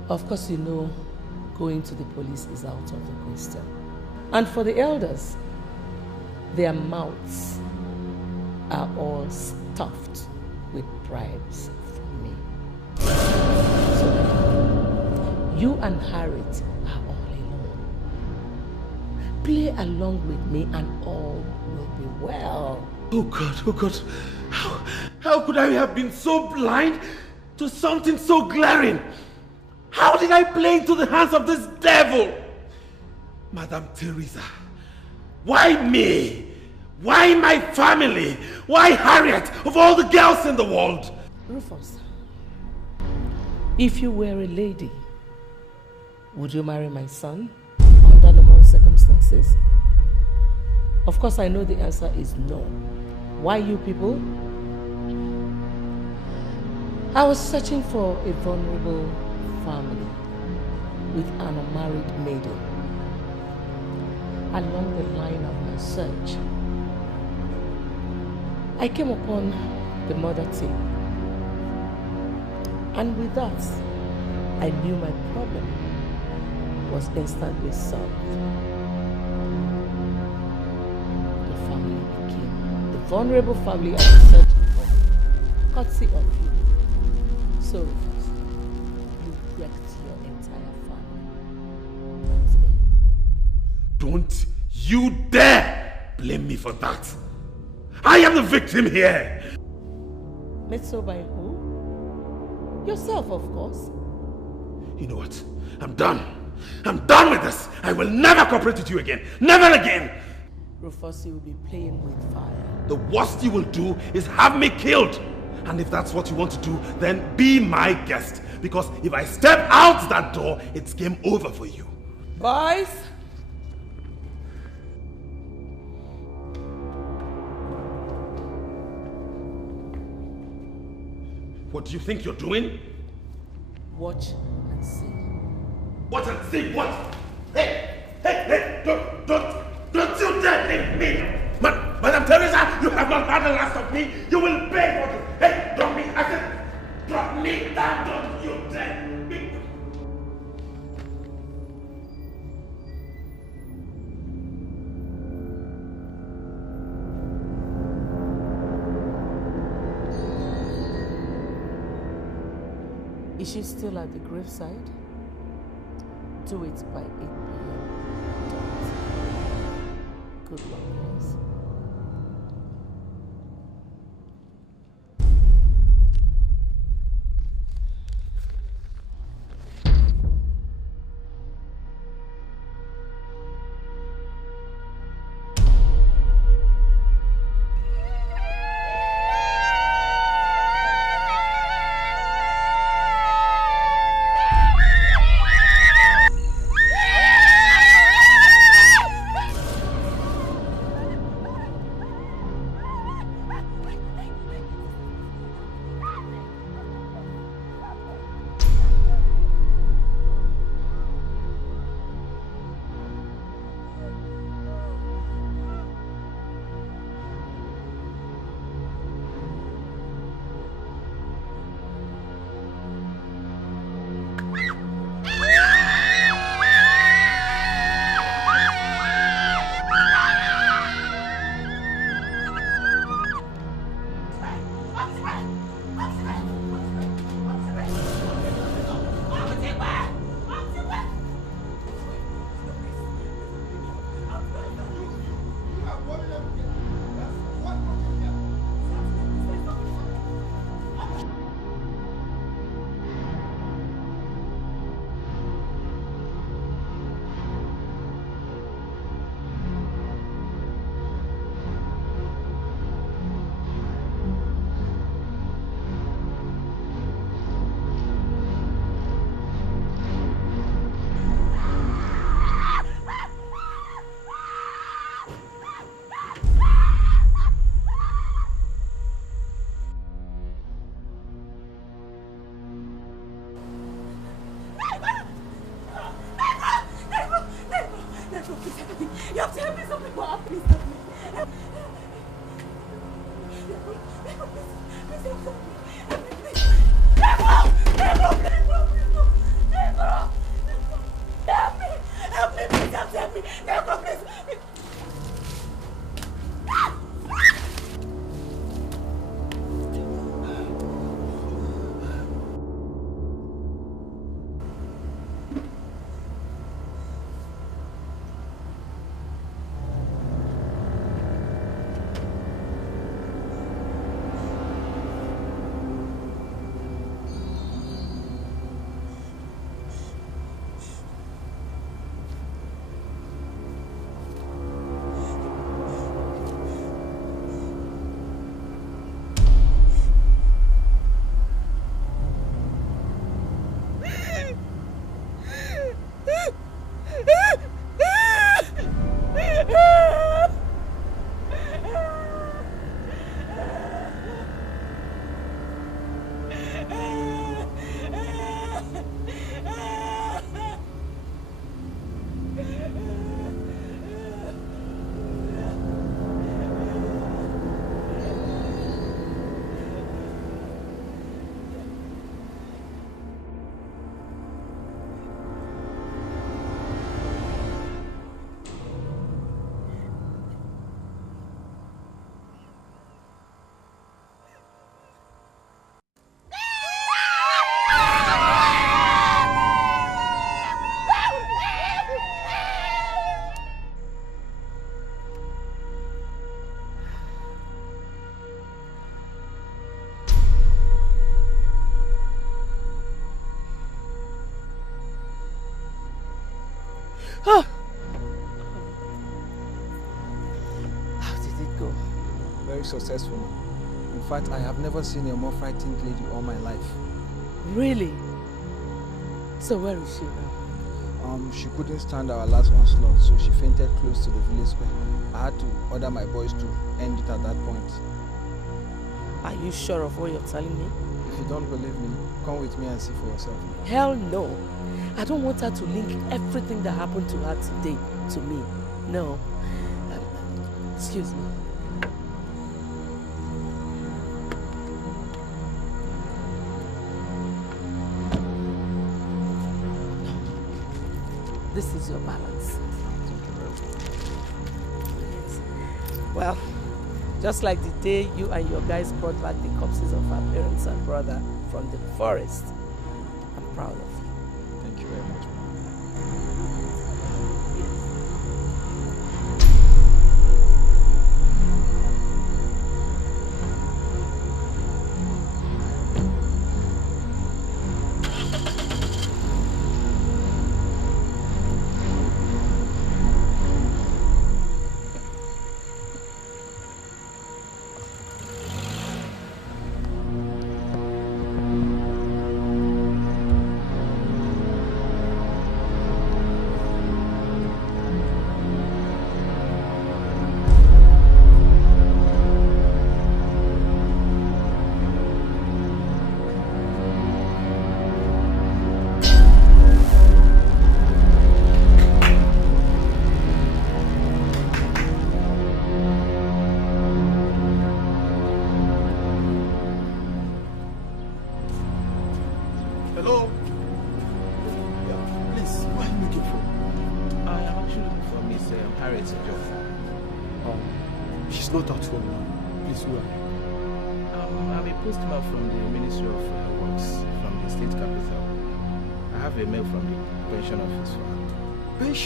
Of course, you know going to the police is out of the question. And for the elders, their mouths are all stuffed with bribes from me. So, you and Harriet are all alone. Play along with me and all will be well. Oh God, how could I have been so blind to something so glaring? How did I play into the hands of this devil? Madam Theresa, why me? Why my family? Why Harriet of all the girls in the world? Rufus, if you were a lady, would you marry my son under normal circumstances? Of course, I know the answer is no. Why you people? I was searching for a vulnerable family with an unmarried maiden. Along the line of my search, I came upon the mother tip. And with that, I knew my problem was instantly solved. The family became the vulnerable family I was searching for, courtesy of you. So, you wrecked your entire family. Not me. Don't you dare blame me for that. I am the victim here. Made so by who? Yourself, of course. You know what? I'm done. I'm done with this. I will never cooperate with you again. Never again. Rufus, you will be playing with fire. The worst you will do is have me killed. And if that's what you want to do, then be my guest. Because if I step out that door, it's game over for you. Boys! What do you think you're doing? Watch and see. Watch and see what? Hey! Don't you dare leave me! Madam Theresa, you have not had the last of me. You will pay for it. Hey, drop me. I said, drop me down. Don't you dare. Is she still at the graveside? Do it by 8 p.m. Good luck, guys. How did it go? Very successful. In fact, I have never seen a more frightened lady all my life. Really? So where is she now? She couldn't stand our last onslaught, so she fainted close to the village square. I had to order my boys to end it at that point. Are you sure of what you're telling me? If you don't believe me, come with me and see for yourself. Hell no. I don't want her to link everything that happened to her today to me. No. Excuse me. This is your balance. Well, just like the day you and your guys brought back the corpses of our parents and brother from the forest, I'm proud of you. Thank you very much.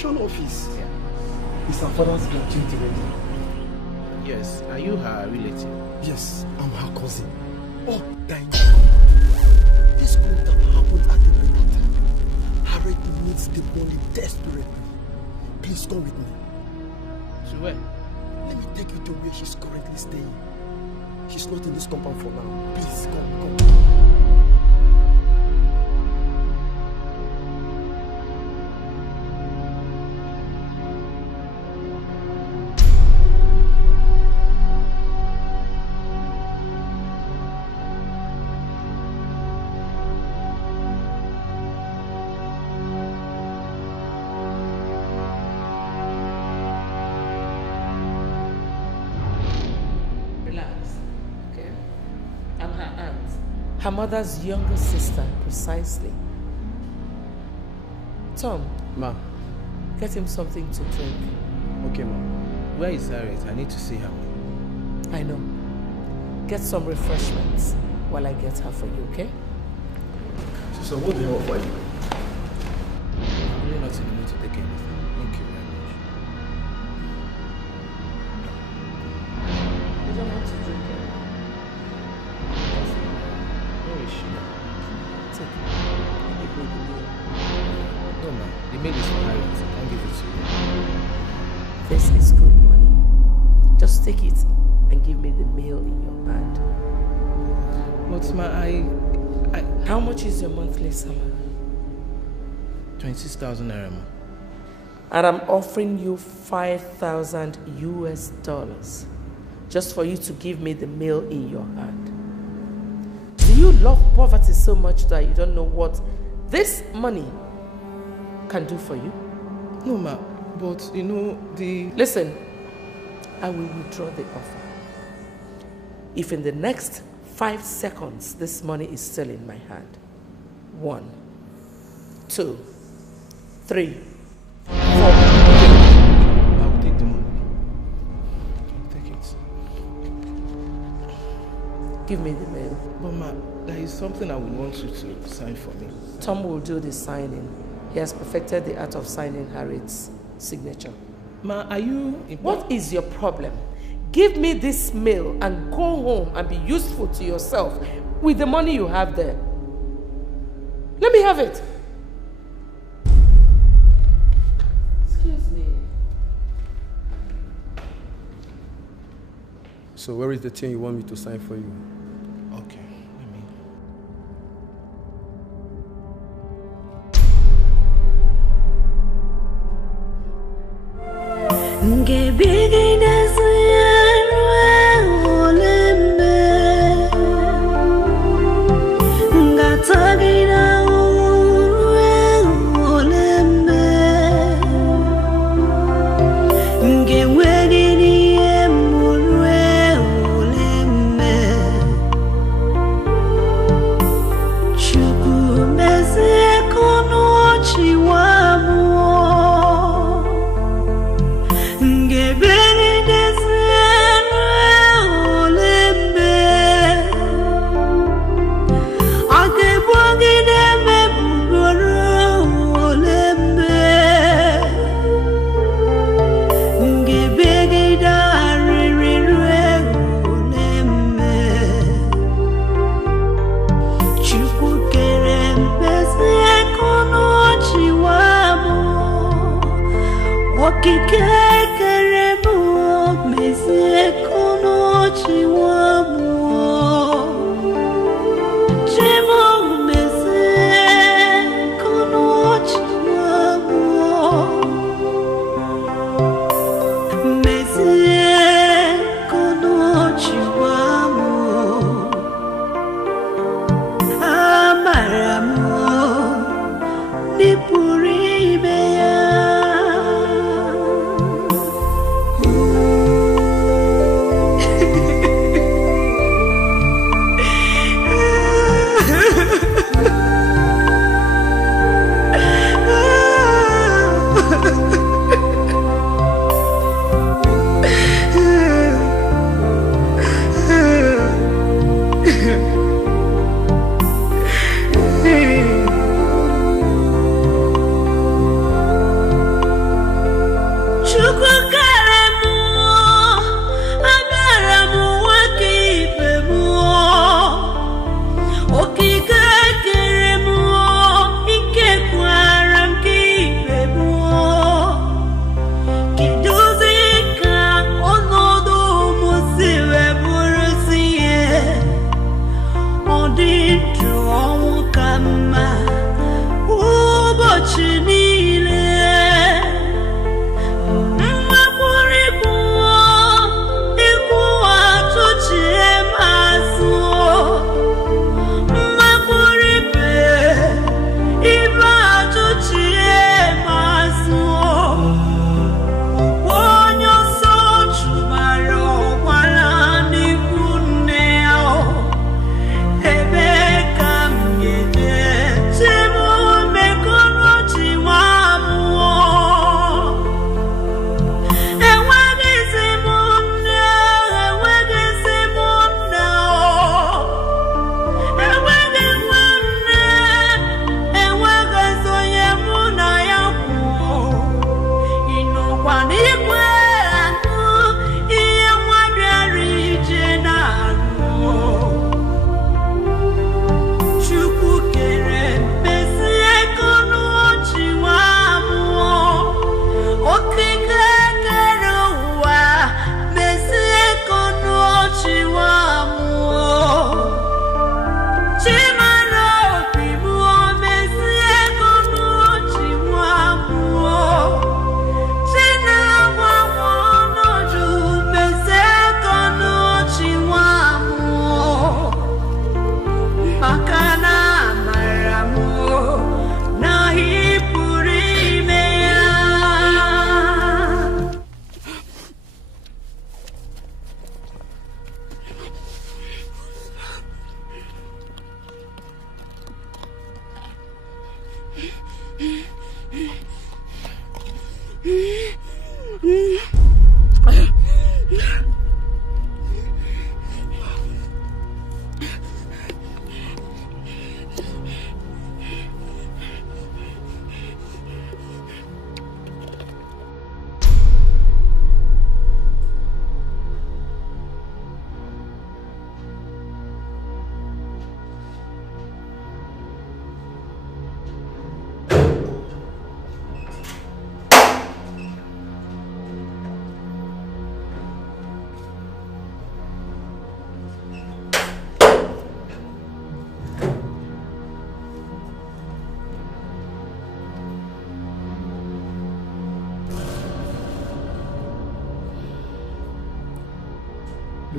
Office. Yeah. Is her father's gratuity ready? Yes. Are you her relative? Yes, I'm her cousin. Oh, thank God. This could have happened at any point. Harriet needs the money desperately. Please come with me. To where? Let me take you to where she's currently staying. She's not in this compound for now. Please, come. Her mother's younger sister, precisely. Tom. Ma. Get him something to drink. Okay, Ma. Where is Harriet? I need to see her. I know. Get some refreshments while I get her for you, okay? So what do you offer you? I'm really not in the mood to take anything. Thank you very much. You don't want to drink it? Where is she? Take it. Give me the meal. No, ma. The meal is for Harriet. I can't give it to you. This is good money. Just take it and give me the meal in your hand. But ma, How much is your monthly salary? 26,000 naira, ma. And I'm offering you $5,000 US just for you to give me the meal in your hand. Do you love poverty so much that you don't know what this money can do for you? No, ma. But, you know, Listen, I will withdraw the offer. If in the next 5 seconds this money is still in my hand. 1, 2, 3, 4. I'll take the money. I'll take it. Give me the mail. But ma, there is something I would want you to sign for me. Tom will do the signing. He has perfected the art of signing Harriet's signature. Ma, are you... What is your problem? Give me this mail and go home and be useful to yourself with the money you have there. Let me have it. Excuse me. So where is the thing you want me to sign for you? Okay, let me...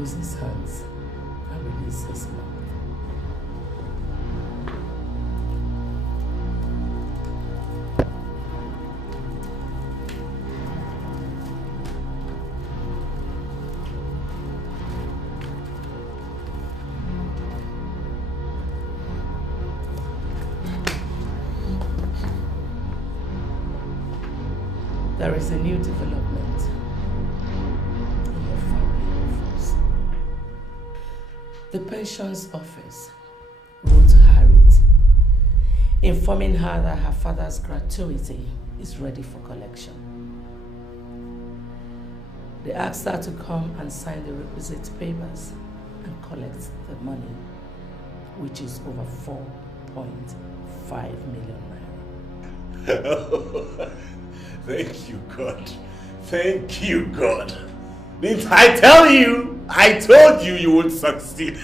loose his hands and release his mouth. There is a new development in your family office. The pensions office wrote Harriet, informing her that her father's gratuity is ready for collection. They asked her to come and sign the requisite papers and collect the money, which is over 4.5 million naira. Thank you, God. Thank you, God. Didn't I tell you? I told you you would succeed.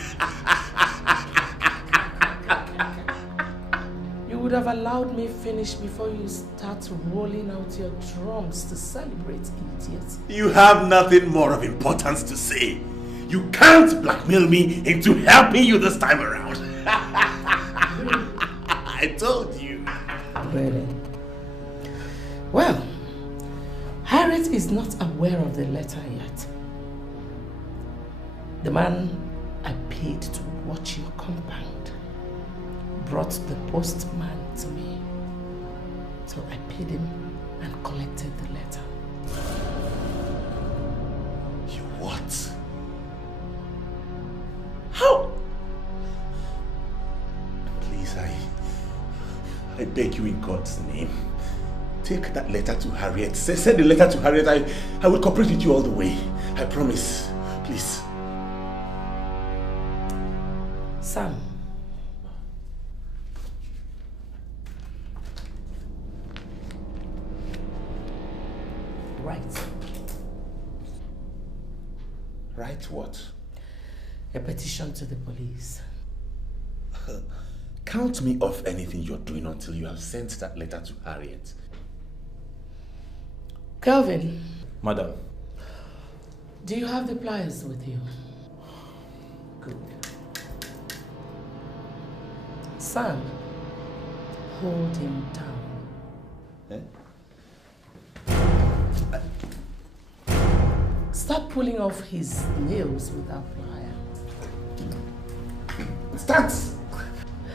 You would have allowed me finish before you start rolling out your drums to celebrate, idiot. You have nothing more of importance to say. You can't blackmail me into helping you this time around. I told you. Really? Well, Harriet is not aware of the letter yet. The man I paid to watch your compound brought the postman to me. So I paid him and collected the letter. You what? How? Please, I beg you in God's name. Take that letter to Harriet. Send the letter to Harriet. I will cooperate with you all the way. I promise. Please. Sam. Right. Write what? A petition to the police. Count me off anything you're doing until you have sent that letter to Harriet. Kelvin. Madam. Do you have the pliers with you? Good. Sam, hold him down. Stop pulling off his nails without plier. Start!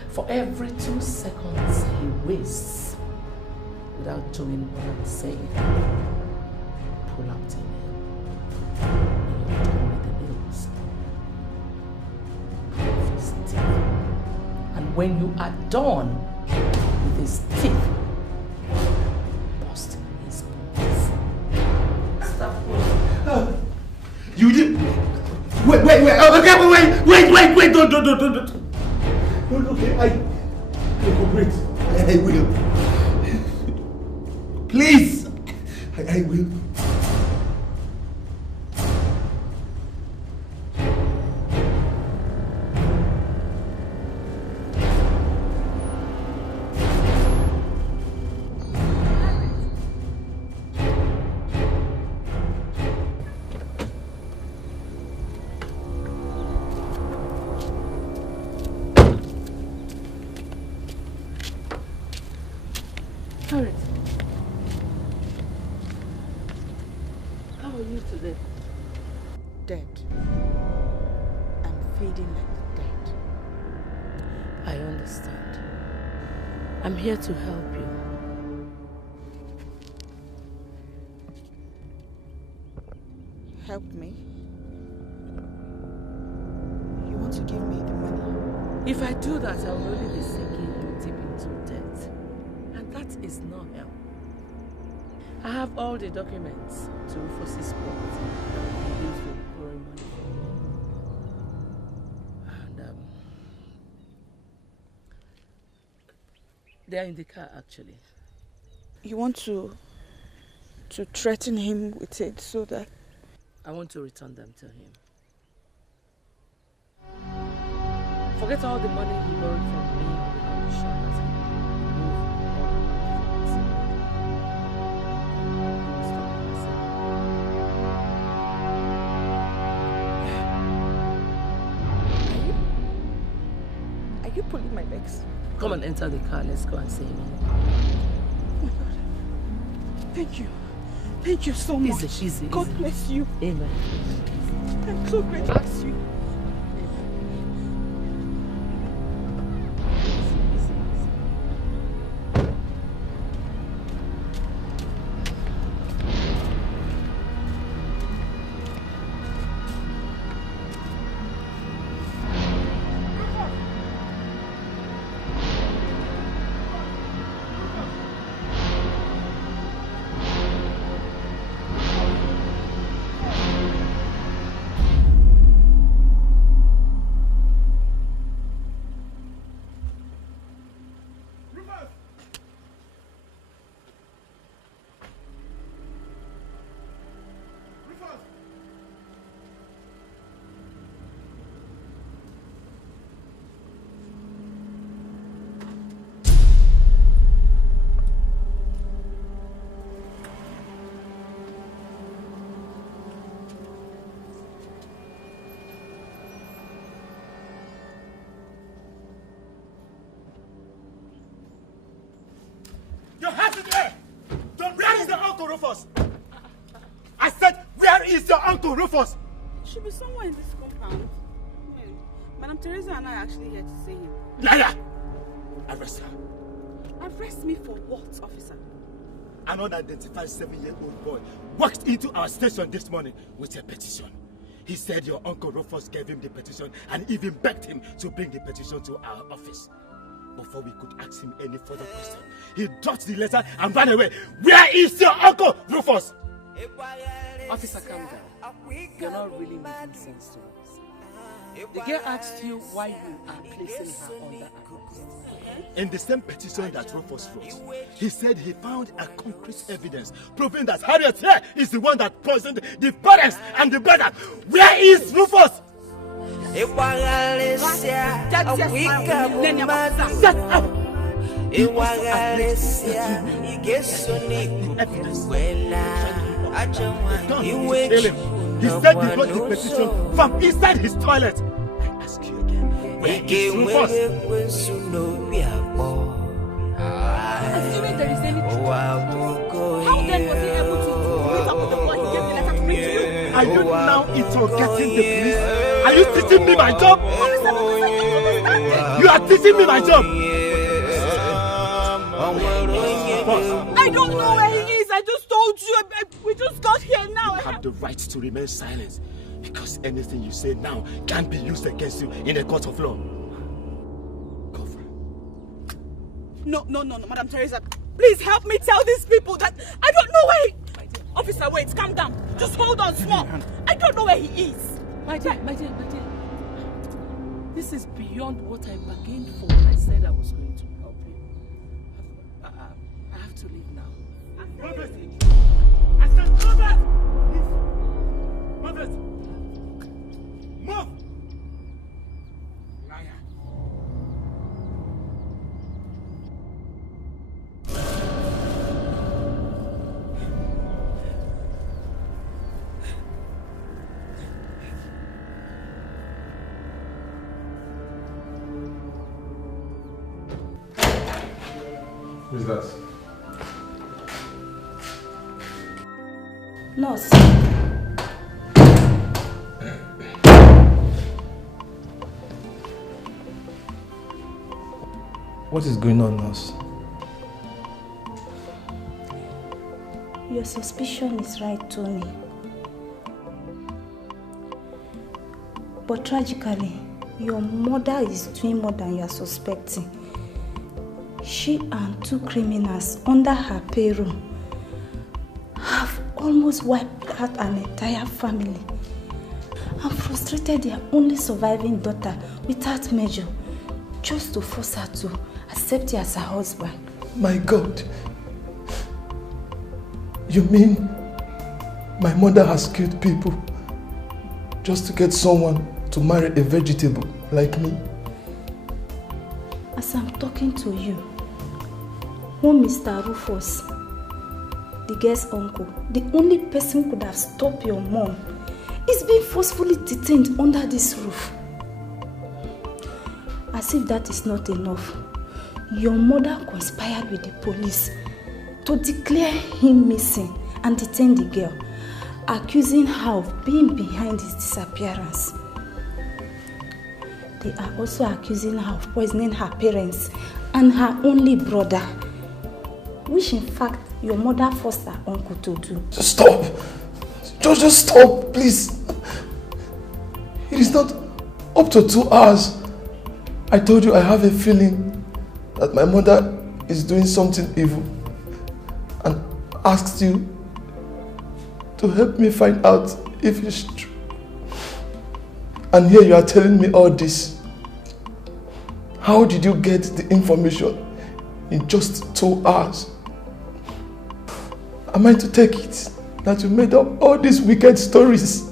For every 2 seconds he wastes without doing what I'm saying, pull out a nail. And you're done with the nails. Pull off his teeth. And when you are done with his teeth, bust his bones. Stop pulling. You did. Wait. Okay, wait. Don't. Okay, I cooperate. I will. Please. I will. Dead. I'm fading like the dead. I understand. I'm here to help you. Help me? You want to give me the money? If I do that, I will only be sinking you deep into debt. And that is not help. I have all the documents to Rufus's property that will be used for borrowing money from you. And they are in the car actually. You want to threaten him with it so that... I want to return them to him. Forget all the money he borrowed from me on the shop as he moved all the things. you pulling my legs? Come and enter the car. Let's go and see him. Oh my God. Thank you. Thank you so much. Easy. God bless you. Amen. I'm so grateful to you. Your hands in the air! Where is the Uncle Rufus? I said, where is your Uncle Rufus? He should be somewhere in this compound. Madam Theresa and I are actually here to see him. Liar! Arrest her. Arrest me for what, officer? An unidentified 7-year-old boy walked into our station this morning with a petition. He said your Uncle Rufus gave him the petition and even begged him to bring the petition to our office. Before we could ask him any further question, he dropped the letter and ran away. Where is your Uncle Rufus? Officer, calm down. You're not really making sense to us. The girl asked you why you are placing her under arrest. In the same petition that Rufus wrote, he said he found a concrete evidence proving that Harriet here is the one that poisoned the parents and the brother. Where is Rufus? Shut up! He wants to arrest He said he got the petition from inside his toilet. I ask you again, where is Rufus? Assuming there is any truth, how then was he able to meet up with the boy he gave the letter to bring to you? Are you now interrogating the police? Are you teaching me my job? You are teaching me my job. I don't know where he is. I just told you. We just got here now. You have the right to remain silent because anything you say now can be used against you in a court of law. No, Madam Theresa. Please help me tell these people that I don't know where he... Officer, wait, calm down. Just hold on small. I don't know where he is. My dear. This is beyond what I bargained for when I said I was going to help you. I have to leave now. Move it! I said move it! Move it! Move! Liar. Who's that? Nurse. What is going on, nurse? Your suspicion is right, Tony. But tragically, your mother is doing more than you are suspecting. She and 2 criminals under her payroll have almost wiped out an entire family and frustrated their only surviving daughter without measure, just to force her to accept you as her husband. My God. You mean my mother has killed people just to get someone to marry a vegetable like me? As I'm talking to you, one Mr. Rufus, the girl's uncle, the only person who could have stopped your mom, is being forcefully detained under this roof. As if that is not enough, your mother conspired with the police to declare him missing and detain the girl, accusing her of being behind his disappearance. They are also accusing her of poisoning her parents and her only brother, which in fact your mother forced her uncle to do. Stop! Just stop, please. It is not up to 2 hours. I told you I have a feeling that my mother is doing something evil and asked you to help me find out if it's true. And here you are telling me all this. How did you get the information in just 2 hours? Am I to take it that you made up all these wicked stories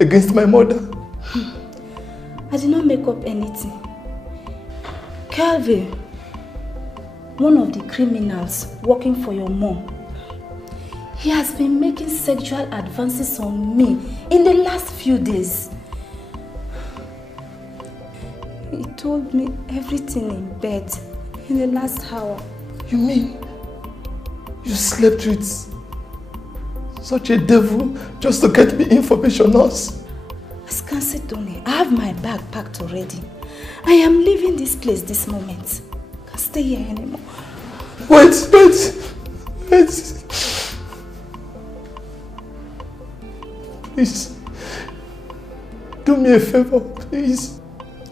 against my mother? I did not make up anything. Calvin, one of the criminals working for your mom, he has been making sexual advances on me in the last few days. He told me everything in bed in the last hour. You mean you slept with such a devil just to get me information on us? As can see, Tony, I have my bag packed already. I am leaving this place this moment. I can't stay here anymore. Wait. Please, do me a favor, please.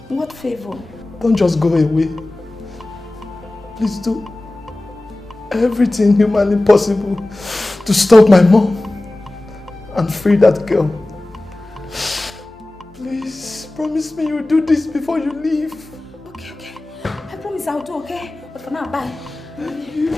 What favor? Don't just go away. Please do everything humanly possible to stop my mom and free that girl. Please, promise me you'll do this before you leave. Okay. I promise I'll do, okay? But for now, bye. Thank you.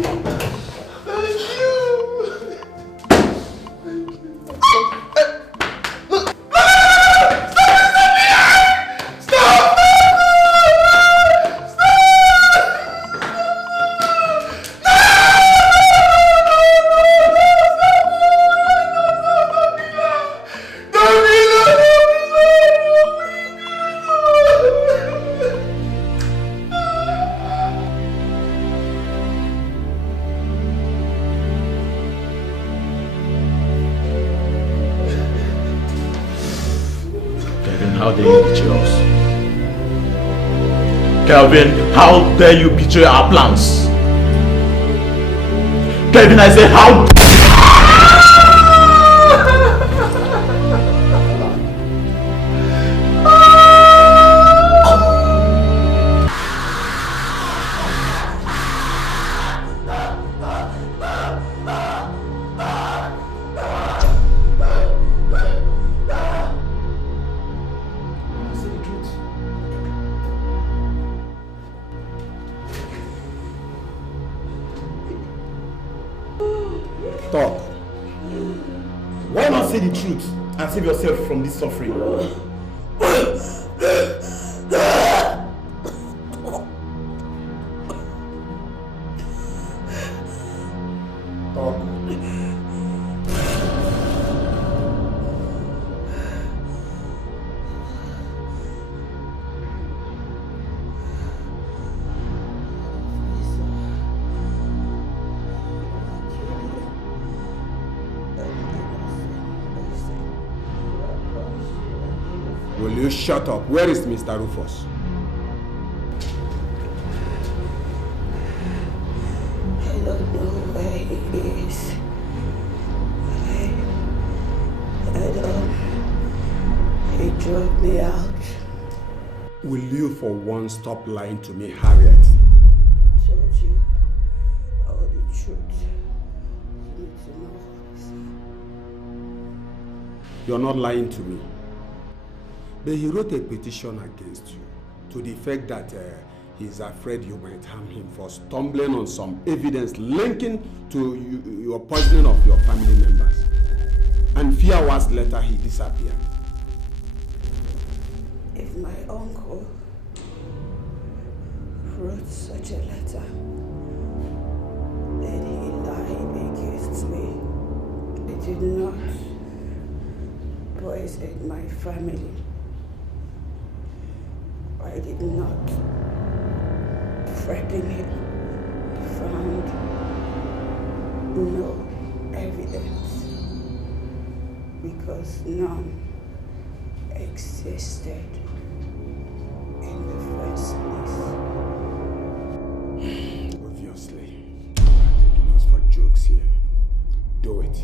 Kelvin, how dare you betray our plans? Kelvin, I say, how Talk. Why not say the truth and save yourself from this suffering? Talk. Will you shut up? Where is Mr. Rufus? I don't know where he is. He drove me out. Will you for once stop lying to me, Harriet? I told you all the truth. You need to know this. You're not lying to me. But he wrote a petition against you to the effect that he's afraid you might harm him for stumbling on some evidence linking to your poisoning of your family members. And few hours later, he disappeared. If my uncle wrote such a letter, then he lied against me. He did not poison my family. I I did not threaten him. Found no evidence because none existed in the first place. Obviously, you are taking us for jokes here. Do it.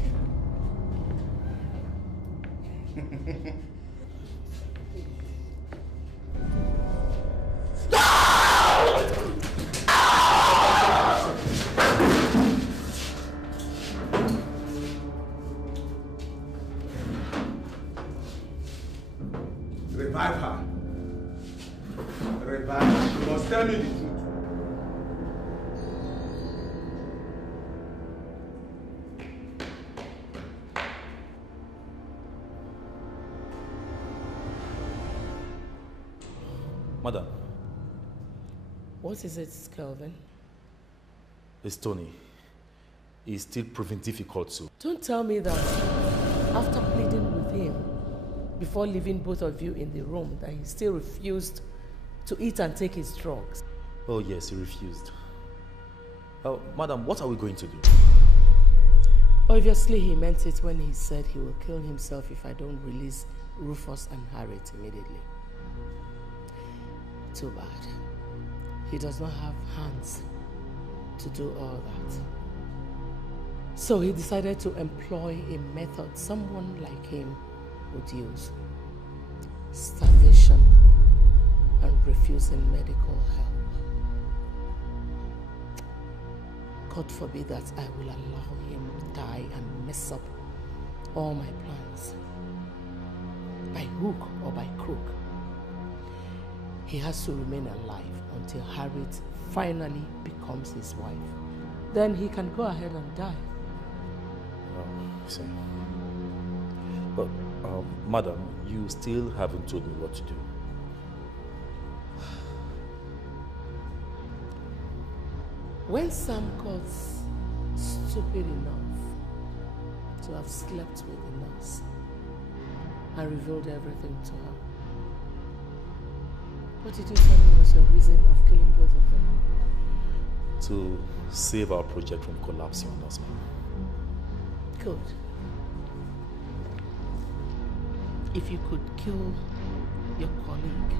Revive her. Revive her. You must tell me the truth. Madam. What is it, Kelvin? It's Tony. He's still proving difficult to. Don't tell me that after pleading with him before leaving both of you in the room that he still refused to eat and take his drugs. Oh yes, he refused. Oh, madam, what are we going to do? Obviously, he meant it when he said he will kill himself if I don't release Rufus and Harriet immediately. Too bad. He does not have hands to do all that. So he decided to employ a method someone like him would use. Starvation and refusing medical help. God forbid that I will allow him die and mess up all my plans. By hook or by crook. He has to remain alive until Harriet finally becomes his wife. Then he can go ahead and die. See. But, madam, you still haven't told me what to do. When Sam got stupid enough to have slept with the nurse and revealed everything to her, what did you tell me was your reason of killing both of them? To save our project from collapsing on us, ma'am. Good. If you could kill your colleague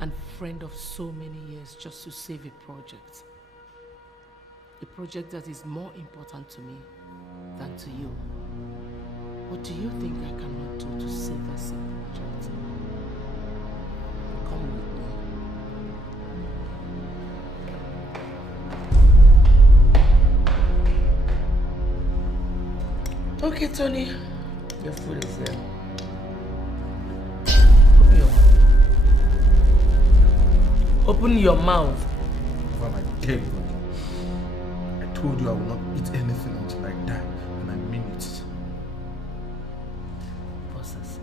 and friend of so many years just to save a project that is more important to me than to you, what do you think I cannot do to save that same project? Come with me. Okay, Tony. Your food is there. Open your mouth. Well, I tell you, I told you I will not eat anything until I die, and I mean it. Process.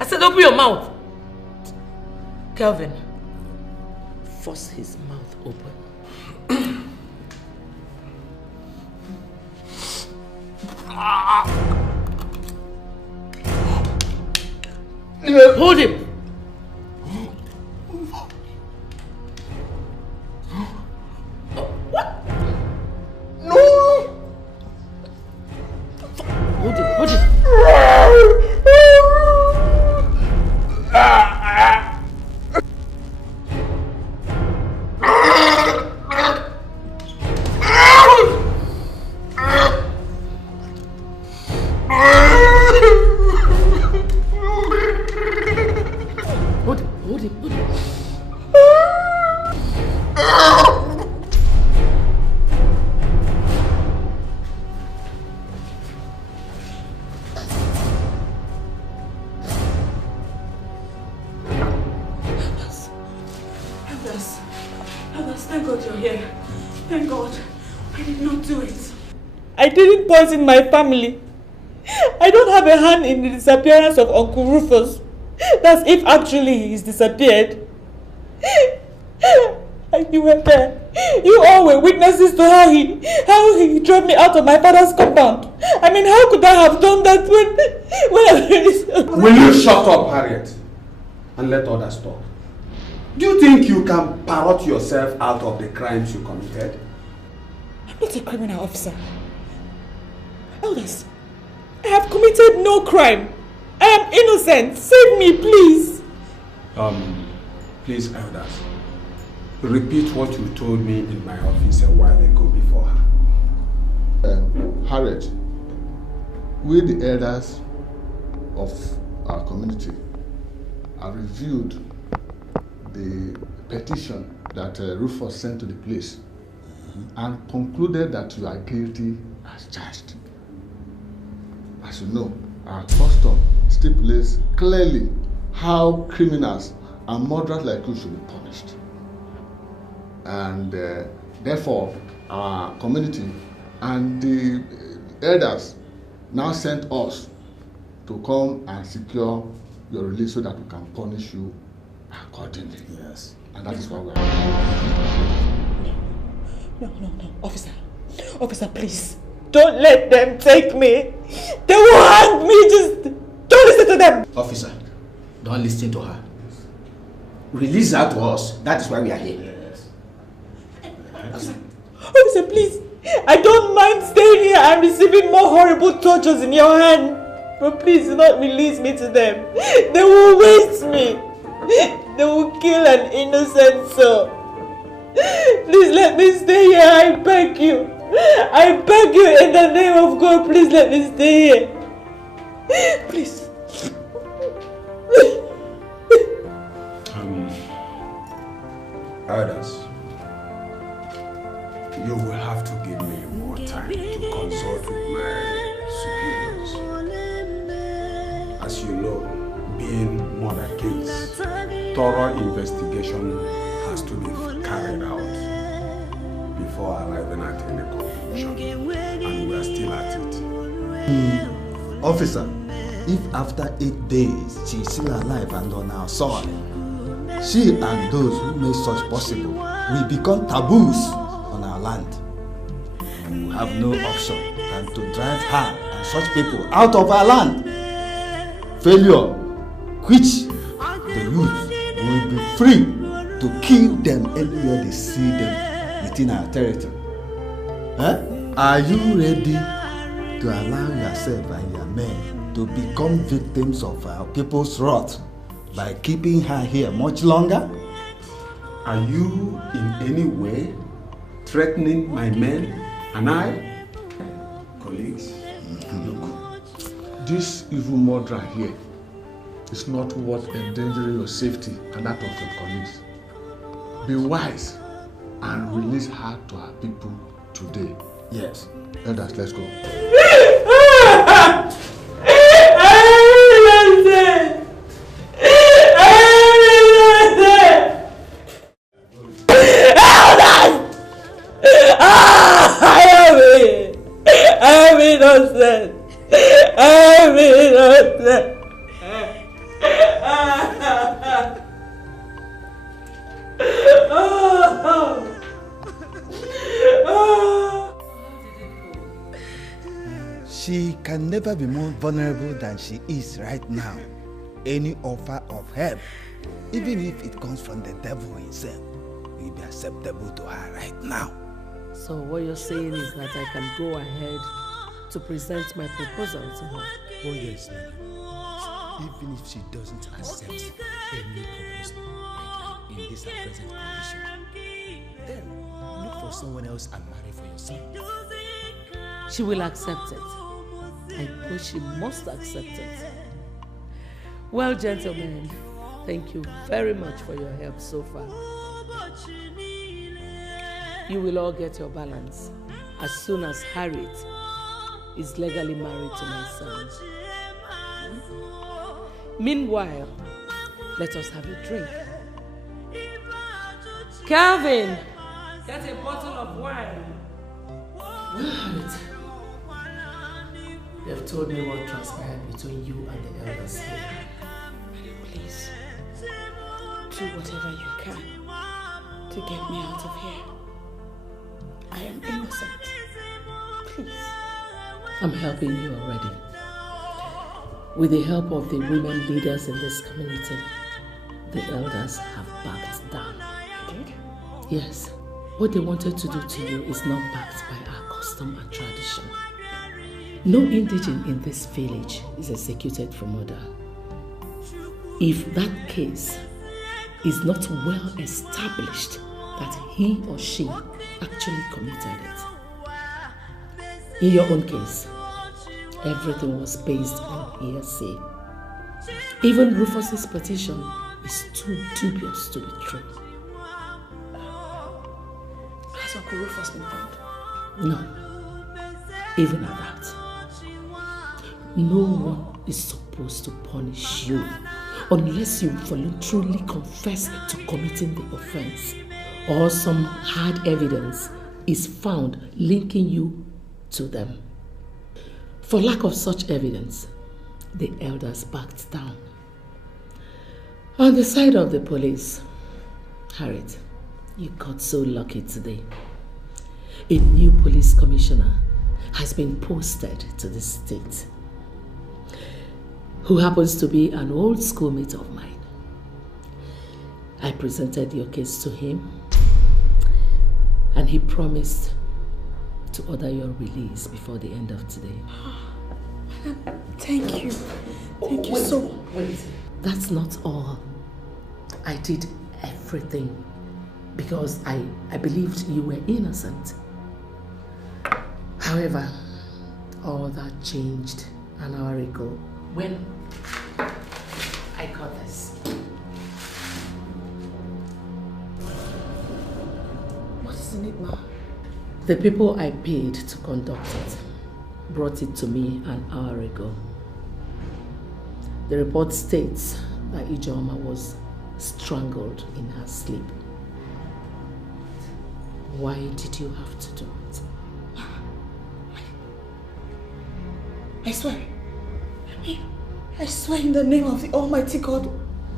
I said open your mouth. Kelvin, force his mouth open. Hold him. What? No. Hold him. Hold him. I didn't poison my family. I don't have a hand in the disappearance of Uncle Rufus. That's if actually he's disappeared. You were there. You all were witnesses to how he drove me out of my father's compound. I mean, how could I have done that when I really... Will you shut up, Harriet, and let others talk? Do you think you can parrot yourself out of the crimes you committed? I'm not a criminal officer. Elders, I have committed no crime. I am innocent. Save me, please. Please, elders, repeat what you told me in my office a while ago before her. Harriet, we the elders of our community have reviewed the petition that Rufus sent to the police and concluded that you are guilty as charged. As you know, our custom stipulates clearly how criminals and murderers like you should be punished. And therefore, our community and the elders now sent us to come and secure your release so that we can punish you accordingly. Yes. And that is why we are here. No. Officer. Officer, please. Don't let them take me. They will hang me. Just don't listen to them. Officer, don't listen to her. Release her to us. That is why we are here. Officer, please. I don't mind staying here and receiving more horrible tortures in your hand. But please do not release me to them. They will waste me. They will kill an innocent soul. Please let me stay here. I beg you. I beg you in the name of God. Please let me stay here. Please. Elders, you will have to give me more time to consult with my superiors. As you know, being murder case, thorough investigation has to be carried out before arriving at any conclusion, and we are still at it. Officer, if after 8 days she is still alive and on our soil, she and those who make such possible will become taboos on our land. And we have no option than to drive her and such people out of our land. Failure, which the youth will be free to kill them anywhere they see them within our territory. Are you ready to allow yourself and your men to become victims of our people's wrath by keeping her here much longer? Are you in any way threatening my men and I? Colleagues, look, this evil murderer here is not worth endangering your safety and that of your colleagues. Be wise and release her to our people today. Yes. Elders, let's go. I'm innocent. I'm innocent. She can never be more vulnerable than she is right now. Any offer of help, even if it comes from the devil himself, will be acceptable to her right now. So what you're saying is that I can go ahead to present my proposal to her? Oh yes, ma'am. Even if she doesn't accept any proposal in this present condition, then look for someone else and marry for your son. She will accept it. I know she must accept it. Well, gentlemen, thank you very much for your help so far. You will all get your balance as soon as Harriet is legally married to my son. Meanwhile, let us have a drink. Calvin, get a bottle of wine. Harriet, you have told me what transpired between you and the elders here. Please, do whatever you can to get me out of here. I am innocent. Please. I'm helping you already. With the help of the women leaders in this community, the elders have backed down. Did? Yes. What they wanted to do to you is not backed by our custom and tradition. No indigene in this village is executed for murder. If that case is not well established that he or she actually committed it. In your own case, everything was based on hearsay. Even Rufus's petition is too dubious to be true. Has Uncle Rufus been found? No. Even at that. No one is supposed to punish you unless you voluntarily confess to committing the offense or some hard evidence is found linking you to them. For lack of such evidence, the elders backed down. On the side of the police, Harriet, you got so lucky today. A new police commissioner has been posted to the state, who happens to be an old schoolmate of mine. I presented your case to him, and he promised to order your release before the end of today. Thank you. Thank you so much. Wait. That's not all. I did everything because I believed you were innocent. However, all that changed an hour ago when I got this. What is in it, Ma? The people I paid to conduct it brought it to me an hour ago. The report states that Ijeoma was strangled in her sleep. Why did you have to do it? I swear. I swear in the name of the Almighty God,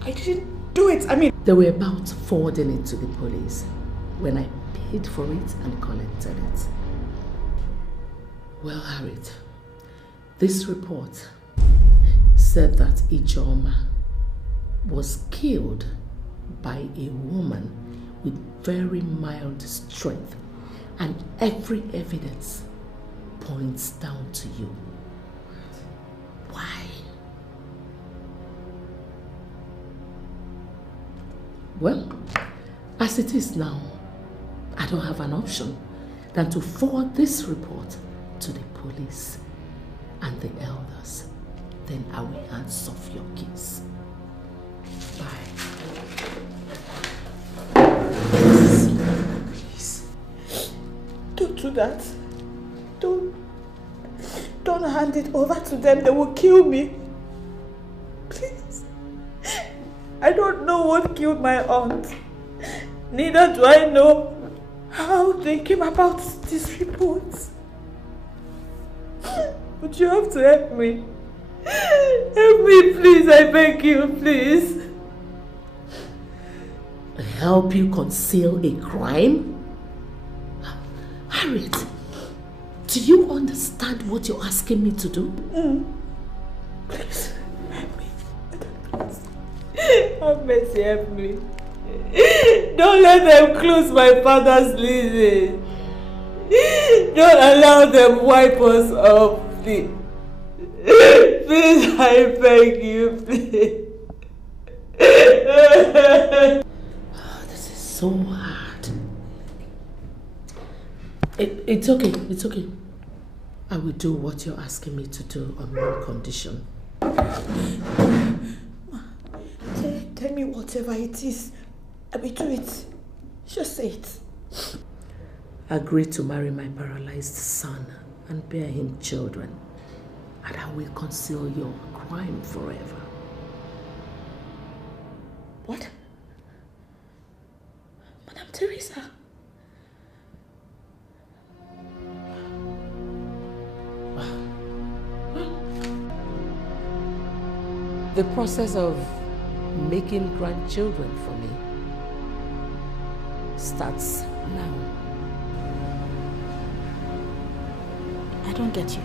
I didn't do it. They were about forwarding it to the police when I paid for it and collected it. Well, Harriet, this report said that Ijeoma was killed by a woman with very mild strength, and every evidence points down to you. Why? Well, as it is now, I don't have an option than to forward this report to the police and the elders. Then I will hands off your case. Bye. Please. Don't do that. Don't hand it over to them. They will kill me. Please. I don't know what killed my aunt. Neither do I know how they came about these reports. But you have to help me. Help me, please. I beg you, please. Help you conceal a crime? Harriet, do you understand what you're asking me to do? Please, help me. Have mercy, help me. Don't let them close my father's leases. Don't allow them wipe us off, please. Please, I beg you, please. This is so hard. It's okay, it's okay. I will do what you're asking me to do on one condition. Tell me whatever it is. I will do it. Just say it. Agree to marry my paralyzed son and bear him children, and I will conceal your crime forever. What? Madam Theresa? The process of making grandchildren for me starts now. I don't get you.